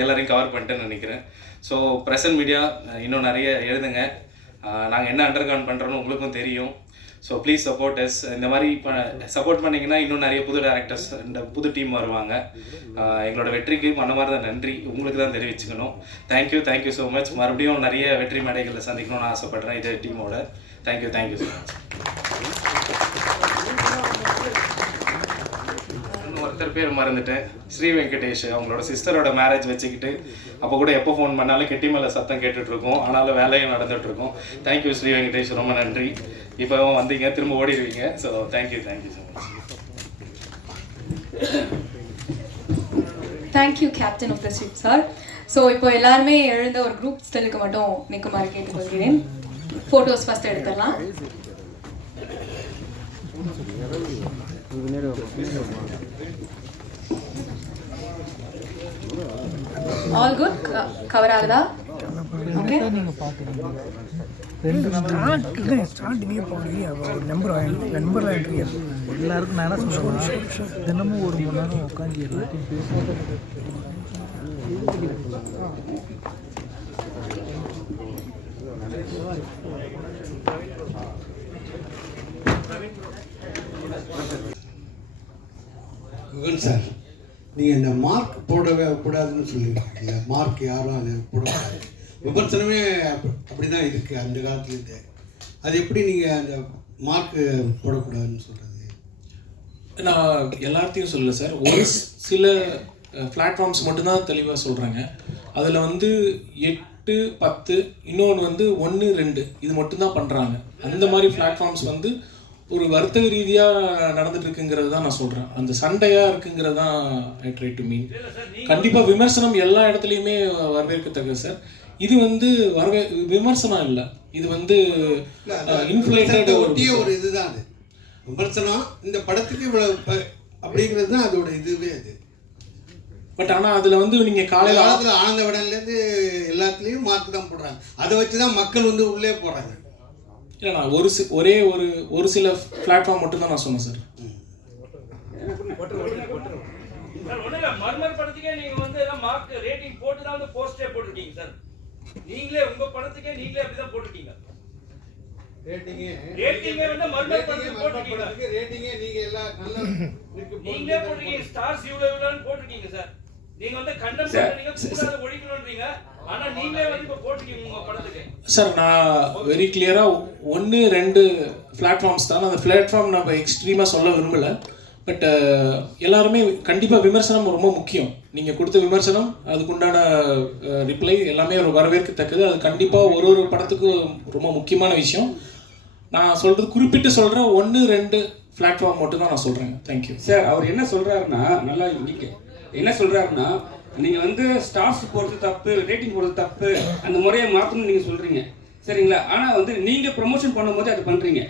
எல்லோரையும் கவர் பண்ணிட்டேன்னு நினைக்கிறேன். ஸோ ப்ரெசன்ட் மீடியா இன்னும் நிறைய எழுதுங்க. நாங்கள் என்ன அண்டர்கிரவுண்ட் பண்ணுறோன்னு உங்களுக்கும் தெரியும். So please support us. இந்த மாதிரி இப்போ சப்போர்ட் பண்ணிங்கன்னா இன்னும் நிறைய புது டேரக்டர்ஸ், இந்த புது டீம் வருவாங்க. எங்களோட வெற்றிக்கு மன மாதிரி தான் நன்றி உங்களுக்கு தான் தெரிவிச்சுக்கணும். Thank you so much. மறுபடியும் நிறைய வெற்றி மேடைகளில் சந்திக்கணும்னு ஆசைப்பட்றேன் இதே டீமோட. Thank you so much. ஒருத்தர் பேர் மறந்துட்டேன், ஸ்ரீ வெங்கடேஷ். அவங்களோட சிஸ்டரோட மேரேஜ் வச்சுக்கிட்டு அப்போ கூட எப்போ ஃபோன் பண்ணாலும் கெட்டி மேலே சத்தம் கேட்டுட்ருக்கோம், ஆனாலும் வேலையும் நடந்துகிட்ருக்கோம். தேங்க்யூ ஸ்ரீ வெங்கடேஷ், ரொம்ப நன்றி. இப்போ வந்தீங்க, திரும்ப ஓடிடுவீங்க. So thank you so much. Thank you captain of the ship sir. So இப்போ எல்லாருமே எழுந்த ஒரு குரூப் ஸ்டில்லுக்கு மட்டும் நிற்குமாறு கேட்டுக்கொள்கிறேன். ஃபோட்டோஸ் ஃபஸ்ட் எடுத்துடலாம். ஆல் குட், கவர் ஆகுதா? ஓகே. ஸ்டார்டிங்கே போய் ஒரு நம்பர் வாங்கிட்டு எல்லாருக்கும் நான் என்ன சொல்கிறேன், தினமும் 1 மணி நேரம் உட்காந்து எல்லாத்தையும் பேசுறது. குகன் சார், நீங்கள் இந்த மார்க் போடவே கூடாதுன்னு சொல்லியிருக்கீங்க. மார்க் யாரும் அது போடக்கூடாது. விமர்சனமே அப்படி தான் இருக்குது அந்த காலத்துலேருந்து. அது எப்படி நீங்கள் அந்த மார்க்கு போடக்கூடாதுன்னு சொல்கிறது? நான் எல்லாத்தையும் சொல்லலை சார், ஒரு சில பிளாட்ஃபார்ம்ஸ் மட்டும்தான் தெளிவாக சொல்கிறாங்க. அதில் வந்து 8, 10, இன்னொன்று வந்து 1, 2 இது மட்டும்தான் பண்ணுறாங்க. அந்த மாதிரி பிளாட்ஃபார்ம்ஸ் வந்து ஒரு வர்த்தக ரீதியாக நடந்துட்டு இருக்குங்கிறது தான் நான் சொல்கிறேன். அந்த சண்டையாக இருக்குங்கிறது தான் ஐ ட்ரை டு மீன். கண்டிப்பாக விமர்சனம் எல்லா இடத்துலையுமே வரவேற்கத்தக்கது சார். இது வந்து விமர்சனம் இல்லை, இது வந்து இன்ஃப்ளேட்டட் ஒரு இதுதான். அது விமர்சனம் இந்த படத்துக்கு இவ்வளோ அப்படிங்கிறது தான் அதோட இதுவே. அது பட் ஆனால் அதில் வந்து நீங்கள் காலையில் ஆனந்த விடன்லேருந்து எல்லாத்துலேயும் மார்க் தான் போடுறாங்க. அதை வச்சு தான் மக்கள் வந்து உள்ளே போகிறாங்க. இல்லை, நான் ஒரு சில பிளாட்ஃபார்ம் மட்டும்தான் நான் சொன்னேன் சார். மர்மர் படத்துக்கே நீங்க வந்து மார்க் ரேட்டிங் போட்டு தான் வந்து போஸ்டே போட்டுருக்கீங்க சார். நீங்களே உங்க படத்துக்கே நீங்களே அப்படிதான் போட்டுருக்கீங்க. ரேட்டிங்கே வந்து மர்மர் படத்துக்கு போட்டுருக்கீங்க. ரேட்டிங்கே நீங்க எல்லாம் நல்ல நீங்களே போட்டுருக்கீங்க. Stars இவ்வளவுன்னு போட்டுருக்கீங்க sir. நீங்க வந்து கண்டம் பண்றீங்க, கூடாத ஒழிக்கணும்ன்றீங்க. ஆனா நீங்களே வந்து இப்ப போட்டுருக்கீங்க உங்க படத்துக்கு. சார், நான் வெரி கிளியராக 1, 2 பிளாட்ஃபார்ம்ஸ் தான். அந்த பிளாட்ஃபார்ம் நம்ம எக்ஸ்ட்ரீமாக சொல்ல விரும்பலை. பட் எல்லாருமே கண்டிப்பாக விமர்சனம் ரொம்ப முக்கியம். நீங்கள் கொடுத்த விமர்சனம், அதுக்குண்டான ரிப்ளை எல்லாமே ஒரு வரவேற்கத்தக்கது. அது கண்டிப்பாக ஒரு படத்துக்கும் ரொம்ப முக்கியமான விஷயம். நான் சொல்கிறது குறிப்பிட்டு சொல்கிறேன், 1, 2 பிளாட்ஃபார்ம் மட்டும் தான் நான் சொல்கிறேன். Thank you sir. அவர் என்ன சொல்கிறாருன்னா, நல்லா நீங்கள் என்ன சொல்கிறாருன்னா, நீங்கள் வந்து ஸ்டார்ஸ் போடுறது தப்பு, ரேட்டிங் போடுறது தப்பு, அந்த முறையை மாற்றணும்னு நீங்கள் சொல்கிறீங்க, சரிங்களா? ஆனால் வந்து நீங்கள் ப்ரொமோஷன் பண்ணும்போது அது பண்ணுறீங்க.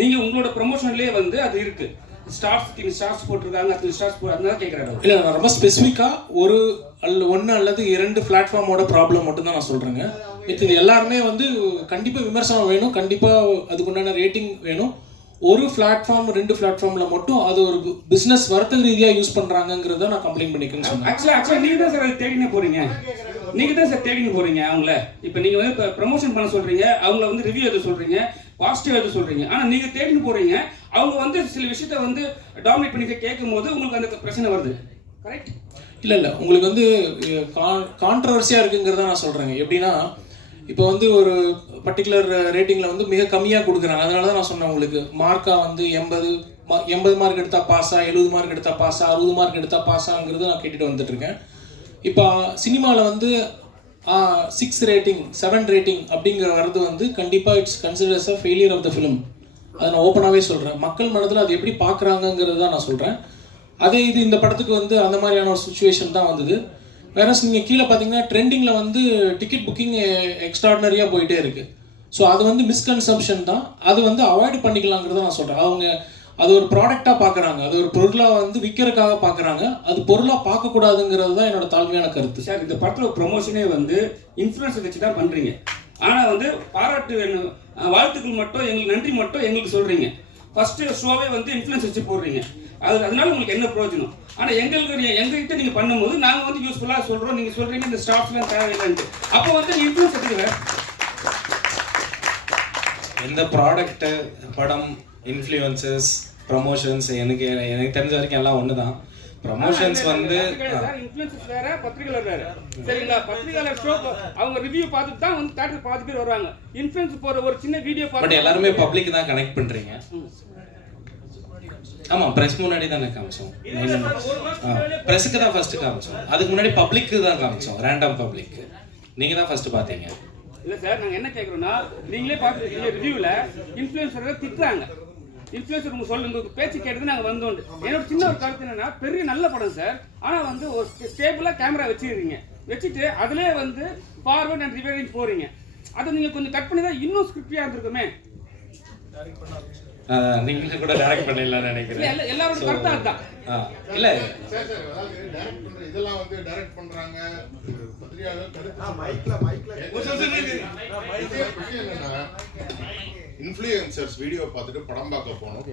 நீங்கள் உங்களோட ப்ரொமோஷன்லேயே வந்து அது இருக்குது. ஸ்டார்ஸ் போட்டிருக்காங்க, அது ஸ்டார்ஸ் அதனால கேட்குறாரு. இல்லை, நான் ரொம்ப ஸ்பெசிஃபிக்காக 1 அல்லது 2 பிளாட்ஃபார்மோட ப்ராப்ளம் மட்டும்தான் நான் சொல்கிறேங்க. இது எல்லாருமே வந்து கண்டிப்பாக விமர்சனம் வேணும், கண்டிப்பாக அதுக்குண்டான ரேட்டிங் வேணும். ஒரு பிளாட்ஃபார்ம் 2 பிளாட்ஃபார்மில் மட்டும் அது ஒரு பிஸ்னஸ் வர்த்தக ரீதியாக யூஸ் பண்ணுறாங்கிறத நான் கம்ப்ளைண்ட் பண்ணிக்கிறேன்னு சொன்னேன். ஆக்சுவலாக நீங்கள் தான் சார் அது தேடினே போகிறீங்க. நீங்கள் தான் சார் தேடினு போகிறீங்க அவங்கள. இப்போ நீங்கள் வந்து இப்போ ப்ரமோஷன் பண்ண சொல்கிறீங்க, அவங்கள வந்து ரிவ்யூ எழுத சொல்கிறீங்க, பாசிட்டிவ் எழுத சொல்கிறீங்க. ஆனால் நீங்கள் தேடினு போகிறீங்க, அவங்க வந்து சில விஷயத்த வந்து டாமினேட் பண்ணி கேட்கும் போது உங்களுக்கு அந்த பிரச்சனை வருது. கரெக்ட்? இல்லை, உங்களுக்கு வந்து கான்ட்ரவர்சியாக இருக்குங்கிறத நான் சொல்கிறேங்க. எப்படின்னா, இப்போ வந்து ஒரு பர்டிகுலர் ரேட்டிங்கில் வந்து மிக கம்மியாக கொடுக்குறாங்க. அதனால தான் நான் சொன்னேன் உங்களுக்கு, மார்க்காக வந்து 80 மார்க் எடுத்தால் பாஸா, 70 மார்க் எடுத்தால் பாஸா, 60 மார்க் எடுத்தால் பாஸாங்கிறது நான் கேட்டுட்டு வந்துட்டுருக்கேன். இப்போ சினிமாவில் வந்து 6 ரேட்டிங் 7 ரேட்டிங் அப்படிங்கிற வரது வந்து கண்டிப்பாக it's considers a failure of the film. அதை நான் ஓப்பனாகவே சொல்கிறேன். மக்கள் மனதில் அது எப்படி பார்க்குறாங்கங்கிறது தான் நான் சொல்கிறேன். அதே இது இந்த படத்துக்கு வந்து அந்த மாதிரியான ஒரு சுச்சுவேஷன் தான் வந்தது. வேறஸ் நீங்கள் கீழே பார்த்தீங்கன்னா ட்ரெண்டிங்கில் வந்து டிக்கெட் புக்கிங் எக்ஸ்ட்ராடினரியாக போயிட்டே இருக்குது. ஸோ அது வந்து மிஸ்கன்செப்ஷன் தான். அது வந்து அவாய்டு பண்ணிக்கலாங்கிறத நான் சொல்கிறேன். அவங்க அது ஒரு ப்ராடக்டாக பார்க்குறாங்க, அது ஒரு பொருளாக வந்து விற்கிறதுக்காக பார்க்குறாங்க. அது பொருளாக பார்க்கக்கூடாதுங்கிறது தான் என்னோட தாழ்மையான கருத்து. சார், இந்த படத்தில் ப்ரொமோஷனே வந்து இன்ஃப்ளூயன்ஸை வச்சு தான் பண்ணுறீங்க. ஆனால் வந்து பாராட்டு வேணும், வாழ்த்துக்கள் மட்டும், எங்களுக்கு நன்றி மட்டும் எங்களுக்கு சொல்கிறீங்க. ஃபஸ்ட்டு ஷோவே வந்து இன்ஃப்ளூயன்ஸ் வச்சு போடுறீங்க. அதனால உங்களுக்கு என்ன பிரயோஜனம்? ஆனால் எங்ககிட்ட நீங்கள் பண்ணும்போது நாங்கள் வந்து யூஸ்ஃபுல்லாக சொல்கிறோம், நீங்கள் சொல்கிறீங்க இந்த ஸ்டாஃப்ஸ்லாம் தேவையில்லைன்ட்டு. அப்போ வந்து இன்ஃப்ளூயன்ஸ் எடுத்துக்கல. எந்த ப்ராடக்ட்டு, படம், இன்ஃப்ளூயன்சஸ், ப்ரமோஷன்ஸ் எனக்கு தெரிஞ்ச வரைக்கும் எல்லாம் ஒன்று தான். ப்ரமோஷன்ஸ் வந்து இன்ஃப்ளூயன்சஸ் வேற, பத்திரிகையாளர் வேற, சரிங்களா? பத்திரிகையாளர் ஷோ அவங்க ரிவ்யூ பார்த்துட்டு தான் வந்து தேட்டருக்கு பாதி பேர் வருவாங்க. இன்ஃப்ளூயன்ஸ் போகிற ஒரு சின்ன வீடியோ பட் எல்லாருமே பப்ளிக் தான் கனெக்ட் பண்ணுறீங்க. ஆமாம், ப்ரெஸ் முன்னாடி தானே காமிச்சோம். ப்ரெஸ்ஸுக்கு தான் ஃபஸ்ட்டு காமிச்சோம், அதுக்கு முன்னாடி பப்ளிக்கு தான் காமிச்சோம். ரேண்டம் பப்ளிக்கு நீங்கள் தான் ஃபஸ்ட்டு பார்த்தீங்க. இல்லை சார், நாங்கள் என்ன கேட்குறோன்னா, நீங்களே பார்த்துருக்கீங்க ரிவ்யூவில் இன்ஃப்ளூயன்சரை திட்டுறாங்க. இன்ஃப்ளூயன்சர் உங்கள் உங்களுக்கு பேச்சு கேட்டது நாங்கள் வந்தோண்டு. என்னோட சின்ன ஒரு கருத்து என்னன்னா, பெரிய நல்ல படம் சார், ஆனால் வந்து ஒரு ஸ்டேபிளாக கேமரா வச்சுருக்கீங்க, வச்சுட்டு அதிலே வந்து ஃபார்வர்ட் அண்ட் ரிவைடிங் போகிறீங்க. அதை நீங்கள் கொஞ்சம் கட் பண்ணி தான் இன்னும் ஸ்கிரிப்டியாக இருந்திருக்குமே. நீங்களும் கூட டைரக்ட் பண்ணிடலாம்னு நினைக்கிறேன். எல்லாரோட கருத்து அதுதான். இல்லை இதெல்லாம் வந்து டைரக்ட் பண்றாங்க பத்திரிகையாளர் என்னன்னா இன்ஃப்ளூயன்சர்ஸ் வீடியோ பார்த்துட்டு படம் பார்க்க போனோம்.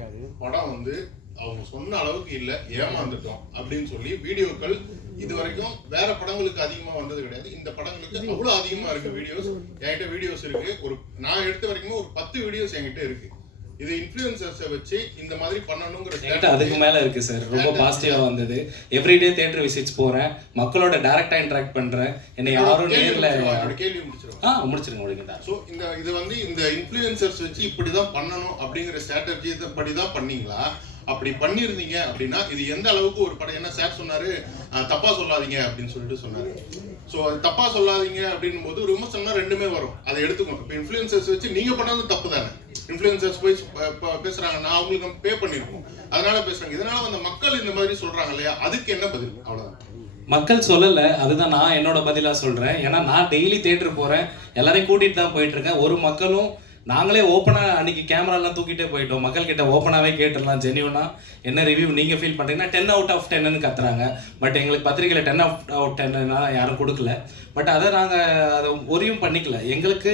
படம் வந்து அவங்க சொன்ன அளவுக்கு இல்லை, ஏமாந்துட்டோம் அப்படின்னு சொல்லி வீடியோக்கள் இது வரைக்கும் வேற படங்களுக்கு அதிகமா வந்தது கிடையாது. இந்த படங்களுக்கு அவ்வளவு அதிகமா இருக்கு வீடியோஸ். என்கிட்ட வீடியோஸ் இருக்கு. நான் எடுத்த வரைக்கும் ஒரு 10 வீடியோஸ் என்கிட்ட இருக்கு. இது இன்ஃப்ளூயன்சர்ஸை வச்சு இந்த மாதிரி பண்ணணுங்கிற அதுக்கு மேல இருக்கு சார். ரொம்ப பாசிட்டிவா வந்தது. எவ்ரிடே தியேட்டர் விசிட்ஸ் போறேன், மக்களோட டைரக்டா இன்டராக்ட் பண்றேன். என்னை யாரும் நேர்ல கேள்வி முடிச்சிருங்க. ஸோ இது வந்து இந்த இன்ஃப்ளூயன்சர்ஸ் வச்சு இப்படிதான் பண்ணணும் அப்படிங்கிற ஸ்ட்ராட்டஜி படிதான் பண்ணீங்களா? அப்படி பண்ணிருந்தீங்க அப்படின்னா இது எந்த அளவுக்கு ஒரு படம், என்ன சார் சொன்னாரு தப்பா சொல்லாதீங்க அப்படின்னு சொல்லிட்டு சொன்னாரு. ஸோ அது தப்பா சொல்லாதீங்க அப்படின்னும் போது ஒரு விமர்சனம் ரெண்டுமே வரும், அதை எடுத்துக்கணும். இப்போ இன்ஃப்ளூயன்சர்ஸ் வச்சு நீங்க பண்ணது தப்பு தானே. இன்ஃப்ளூயன்சர்ஸ் போய் பேசுறாங்க, நான் அவங்களுக்கு நம்ம பே பண்ணிருக்கோம், அதனால பேசுறாங்க. இதனால அந்த மக்கள் இந்த மாதிரி சொல்றாங்க இல்லையா, அதுக்கு என்ன பதில்? அவ்வளவுதான். மக்கள் சொல்லலை, அதுதான் நான் என்னோட பதிலாக சொல்கிறேன். ஏன்னா நான் டெய்லி தேட்டர் போகிறேன், எல்லாரையும் கூட்டிகிட்டு தான் போயிட்டுருக்கேன். ஒரு மக்களும் நாங்களே ஓப்பனாக அன்றைக்கி கேமராலாம் தூக்கிட்டே போயிட்டோம். மக்கள்கிட்ட ஓப்பனாகவே கேட்டுடலாம், ஜென்யூனாக என்ன ரிவ்யூ நீங்கள் ஃபீல் பண்ணுறீங்கன்னா 10 out of 10ன்னு கத்துறாங்க. பட் எங்களுக்கு பத்திரிகையில் 10 out of 10னா யாரும் கொடுக்கல. பட் அதை நாங்கள் அதை ஒரியும் பண்ணிக்கல. எங்களுக்கு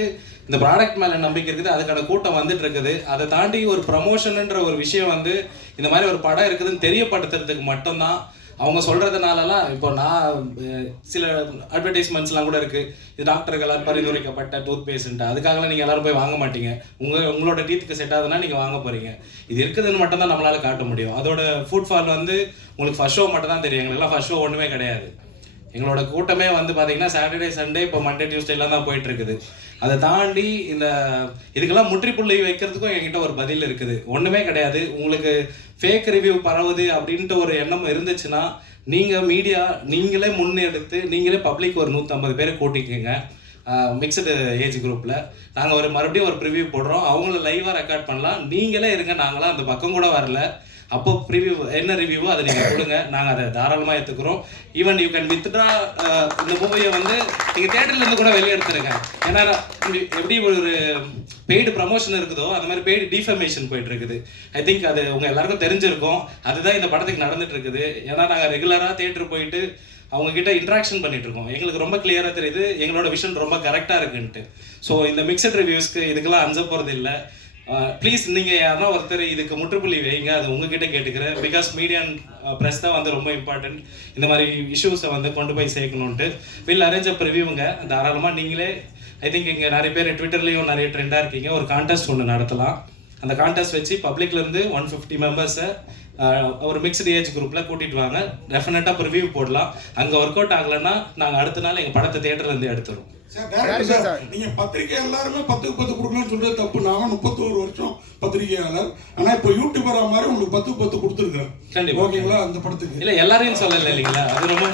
இந்த ப்ராடக்ட் மேலே நம்பிக்கை இருக்குது, அதுக்கான கூட்டம் வந்துட்டு இருக்குது. அதை தாண்டி ஒரு ப்ரமோஷனுன்ற ஒரு விஷயம் வந்து இந்த மாதிரி ஒரு படம் இருக்குதுன்னு தெரியப்படுத்துறதுக்கு மட்டும்தான். அவங்க சொல்கிறதுனாலலாம் இப்போ நான் சில அட்வர்டைஸ்மெண்ட்ஸ்லாம் கூட இருக்குது, இது டாக்டர்களால் பரிந்துரைக்கப்பட்ட டூத் பேஸ்ட்டு, அதுக்காகலாம் நீங்கள் எல்லோரும் போய் வாங்க மாட்டீங்க. உங்களோட டீத்துக்கு செட் ஆகுதுன்னா நீங்கள் வாங்க போகிறீங்க. இது இருக்குதுன்னு மட்டும் தான் நம்மளால் காட்ட முடியும். அதோட ஃபுட்ஃபால் வந்து உங்களுக்கு ஃபர்ஸ்ட் ஷோ மட்டும் தான் தெரியும். எங்களுக்குலாம் ஃபர்ஸ்ட் ஷோ ஒன்றுமே கிடையாது. எங்களோட கூட்டமே வந்து பார்த்தீங்கன்னா சாட்டர்டே சண்டே இப்போ மண்டே டியூஸ்டேலாம் தான் போயிட்டு இருக்குது. அதை தாண்டி இதுக்கெல்லாம் முற்றுப்புள்ளி வைக்கிறதுக்கும் என்கிட்ட ஒரு பதில் இருக்குது. ஒன்றுமே கிடையாது. உங்களுக்கு ஃபேக் ரிவ்யூ பரவுது அப்படின்ட்டு ஒரு எண்ணம் இருந்துச்சுன்னா நீங்கள் மீடியா நீங்களே முன்னெடுத்து நீங்களே பப்ளிக் ஒரு 150 பேரை கூட்டிக்கோங்க. மிக்சடு ஏஜ் குரூப்பில் நாங்கள் மறுபடியும் ஒரு ப்ரிவ்யூ போடுறோம். அவங்கள லைவாக ரெக்கார்ட் பண்ணலாம். நீங்களே இருங்க, நாங்களாம் அந்த பக்கம் கூட வரல. அப்போ ப்ரிவ்யூ என்ன ரிவ்யூவோ அதை நீங்கள் கொடுங்க, நாங்கள் அதை தாராளமாக எடுத்துக்கிறோம். ஈவன் யூ கேன் வித்ட்ரா இந்த மூவியை வந்து நீங்கள் தேட்டர்லேருந்து கூட வெளியே எடுத்துருங்க. ஏன்னா எப்படி ஒரு பெய்டு ப்ரமோஷன் இருக்குதோ அந்த மாதிரி பெய்டு டிஃபர்மேஷன் போயிட்டு இருக்குது. ஐ திங்க் அது உங்கள் எல்லாருக்கும் தெரிஞ்சிருக்கும். அதுதான் இந்த படத்துக்கு நடந்துட்டு இருக்குது. ஏன்னா நாங்கள் ரெகுலராக தேட்டர் போயிட்டு அவங்கக்கிட்ட இன்ட்ராக்ஷன் பண்ணிட்டு இருக்கோம். எங்களுக்கு ரொம்ப கிளியராக தெரியுது எங்களோட விஷன் ரொம்ப கரெக்டாக இருக்குன்ட்டு. ஸோ இந்த மிக்சட் ரிவ்யூஸ்க்கு இதுக்கெல்லாம் அஞ்ச போகிறது இல்லை. ப்ளீஸ் நீங்கள் யாருன்னா ஒருத்தர் இதுக்கு முற்றுப்புள்ளி வைங்க, அது உங்ககிட்ட கேட்டுக்கிறேன். பிகாஸ் மீடியா அண்ட் ப்ரெஸ் தான் வந்து ரொம்ப இம்பார்ட்டன்ட். இந்த மாதிரி இஷ்யூஸை வந்து கொண்டு போய் சேர்க்கணுன்ட்டு வில் அரேஞ்ச் அப் ரிவ்யூங்க. தாராளமாக நீங்களே ஐ திங்க் இங்கே நிறைய பேர் ட்விட்டர்லேயும் நிறைய ட்ரெண்டாக இருக்கீங்க. ஒரு கான்டெஸ்ட் ஒன்று நடத்தலாம். அந்த கான்டெஸ்ட் வச்சு பப்ளிக்லேருந்து 150 மெம்பர்ஸை ஒரு மிக்ஸ்டு ஏஜ் குரூப்பில் கூட்டிகிட்டு வாங்க. டெஃபினட்டாக ரிவ்யூ போடலாம். அங்கே ஒர்க் அவுட் ஆகலைன்னா நாங்கள் அடுத்த நாள் எங்கள் படத்தை தேட்டர்லேருந்து எடுத்துருவோம். சார், நீங்க பத்திரிகை எல்லாருமே 10க்கு 10 கொடுக்கணும்னு சொல்றது தப்பு. நான் 31 வருஷம் பத்திரிகையாளர். ஆனா இப்போ யூடியூபரா மாதிரி உங்களுக்கு 10க்கு 10 கொடுத்துருக்கேன். ஓகேங்களா? அந்த படத்துக்கு இல்ல எல்லாரையும் சொல்லல இல்லைங்களா? அது ரொம்ப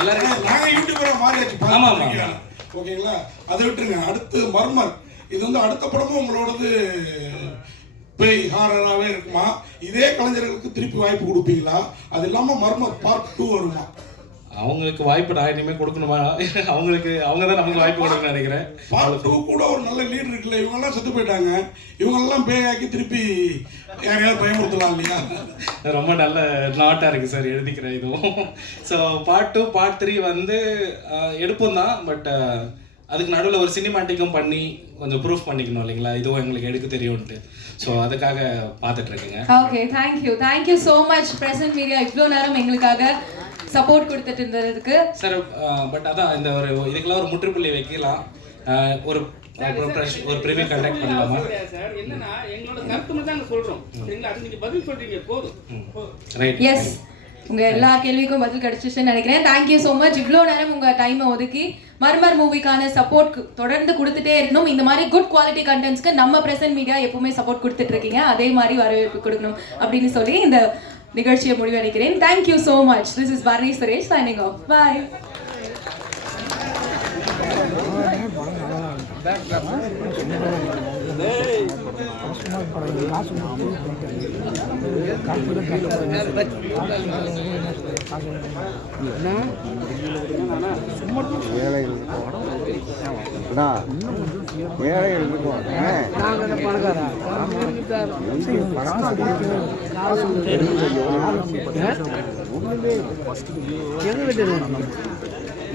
எல்லாரும் நாங்க யூடியூபரா மாறியாச்சு. ஆமா. ஓகேங்களா? அதை விட்டுருங்க. அடுத்து மர்மர். இது வந்து அடுத்த படமும் உங்களோடது பேய் ஹாரராகவே இருக்குமா? இதே கலைஞர்களுக்கு திருப்பி வாய்ப்பு கொடுப்பீங்களா? அது இல்லாமல் மர்மர் பார்ட் 2 வருமா? அவங்களுக்கு வாய்ப்பு நான் இனிமேல் கொடுக்கணுமா? அவங்க தான் நமக்கு வாய்ப்பு கொடுக்கணும்னு நினைக்கிறேன். பார்ட் 2 கூட ஒரு நல்ல லீடர் இருக்குல்ல, இவங்கெல்லாம் செத்து போயிட்டாங்க. இவங்கெல்லாம் பேயாக்கி திருப்பி யாரையாவது பயமுறுத்தலாம் இல்லையா? ரொம்ப நல்ல நாட்டாக இருக்குது சார், எழுதிக்கிறேன் இதுவும். ஸோ பார்ட் 2 பார்ட் 3 வந்து எடுப்போம் தான். பட் அதுக்கு நடுவில் ஒரு சினிமாட்டிக்கும் பண்ணி கொஞ்சம் ப்ரூஃப் பண்ணிக்கணும் இல்லைங்களா? இதுவும் எங்களுக்கு எடுக்க தெரியும்ட்டு. ஸோ அதுக்காக பார்த்துட்டு இருக்கேங்க. Okay, thank you so much present media இவ்வளோ நேரம் எங்களுக்காக சப்போர்ட் கொடுத்துட்டு இருந்ததுக்கு. சார் பட் அதான் இந்த ஒரு இதுக்கெல்லாம் ஒரு முற்றுப்புள்ளி வைக்கலாம். ஒரு ப்ரிவியூ கண்டக்ட் பண்ணலாமா சார்? என்னன்னா எங்களோட கருத்து மட்டும் தான் சொல்றோம். சரிங்களா? அது நீங்க பதில் சொல்றீங்க போதும். ரைட். எஸ், உங்க எல்லா கேள்விக்கும் பதில் கிடைச்சிச்சுன்னு நினைக்கிறேன். Thank you so much. இவ்வளோ நேரம் உங்க டைமை ஒதுக்கி மர்மர் மூவிக்கான சப்போர்ட் தொடர்ந்து கொடுத்துட்டே இருக்கணும். இந்த மாதிரி குட் குவாலிட்டி கண்டென்ட்ஸ்க்கு நம்ம பிரசன்ட் மீடியா எப்பவுமே சப்போர்ட் கொடுத்துட்டு இருக்கீங்க. அதே மாதிரி வரவேற்பு கொடுக்கணும் அப்படின்னு சொல்லி இந்த நிகழ்ச்சியை முடிவடைக்கிறேன். Thank you so much. This is Bharani Suresh signing off. Bye. காசு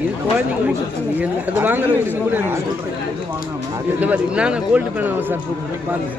இது குழந்தைங்க அது வாங்குற கூட இந்த மாதிரி நான் கோல்டு பேன் சார் பாருங்க.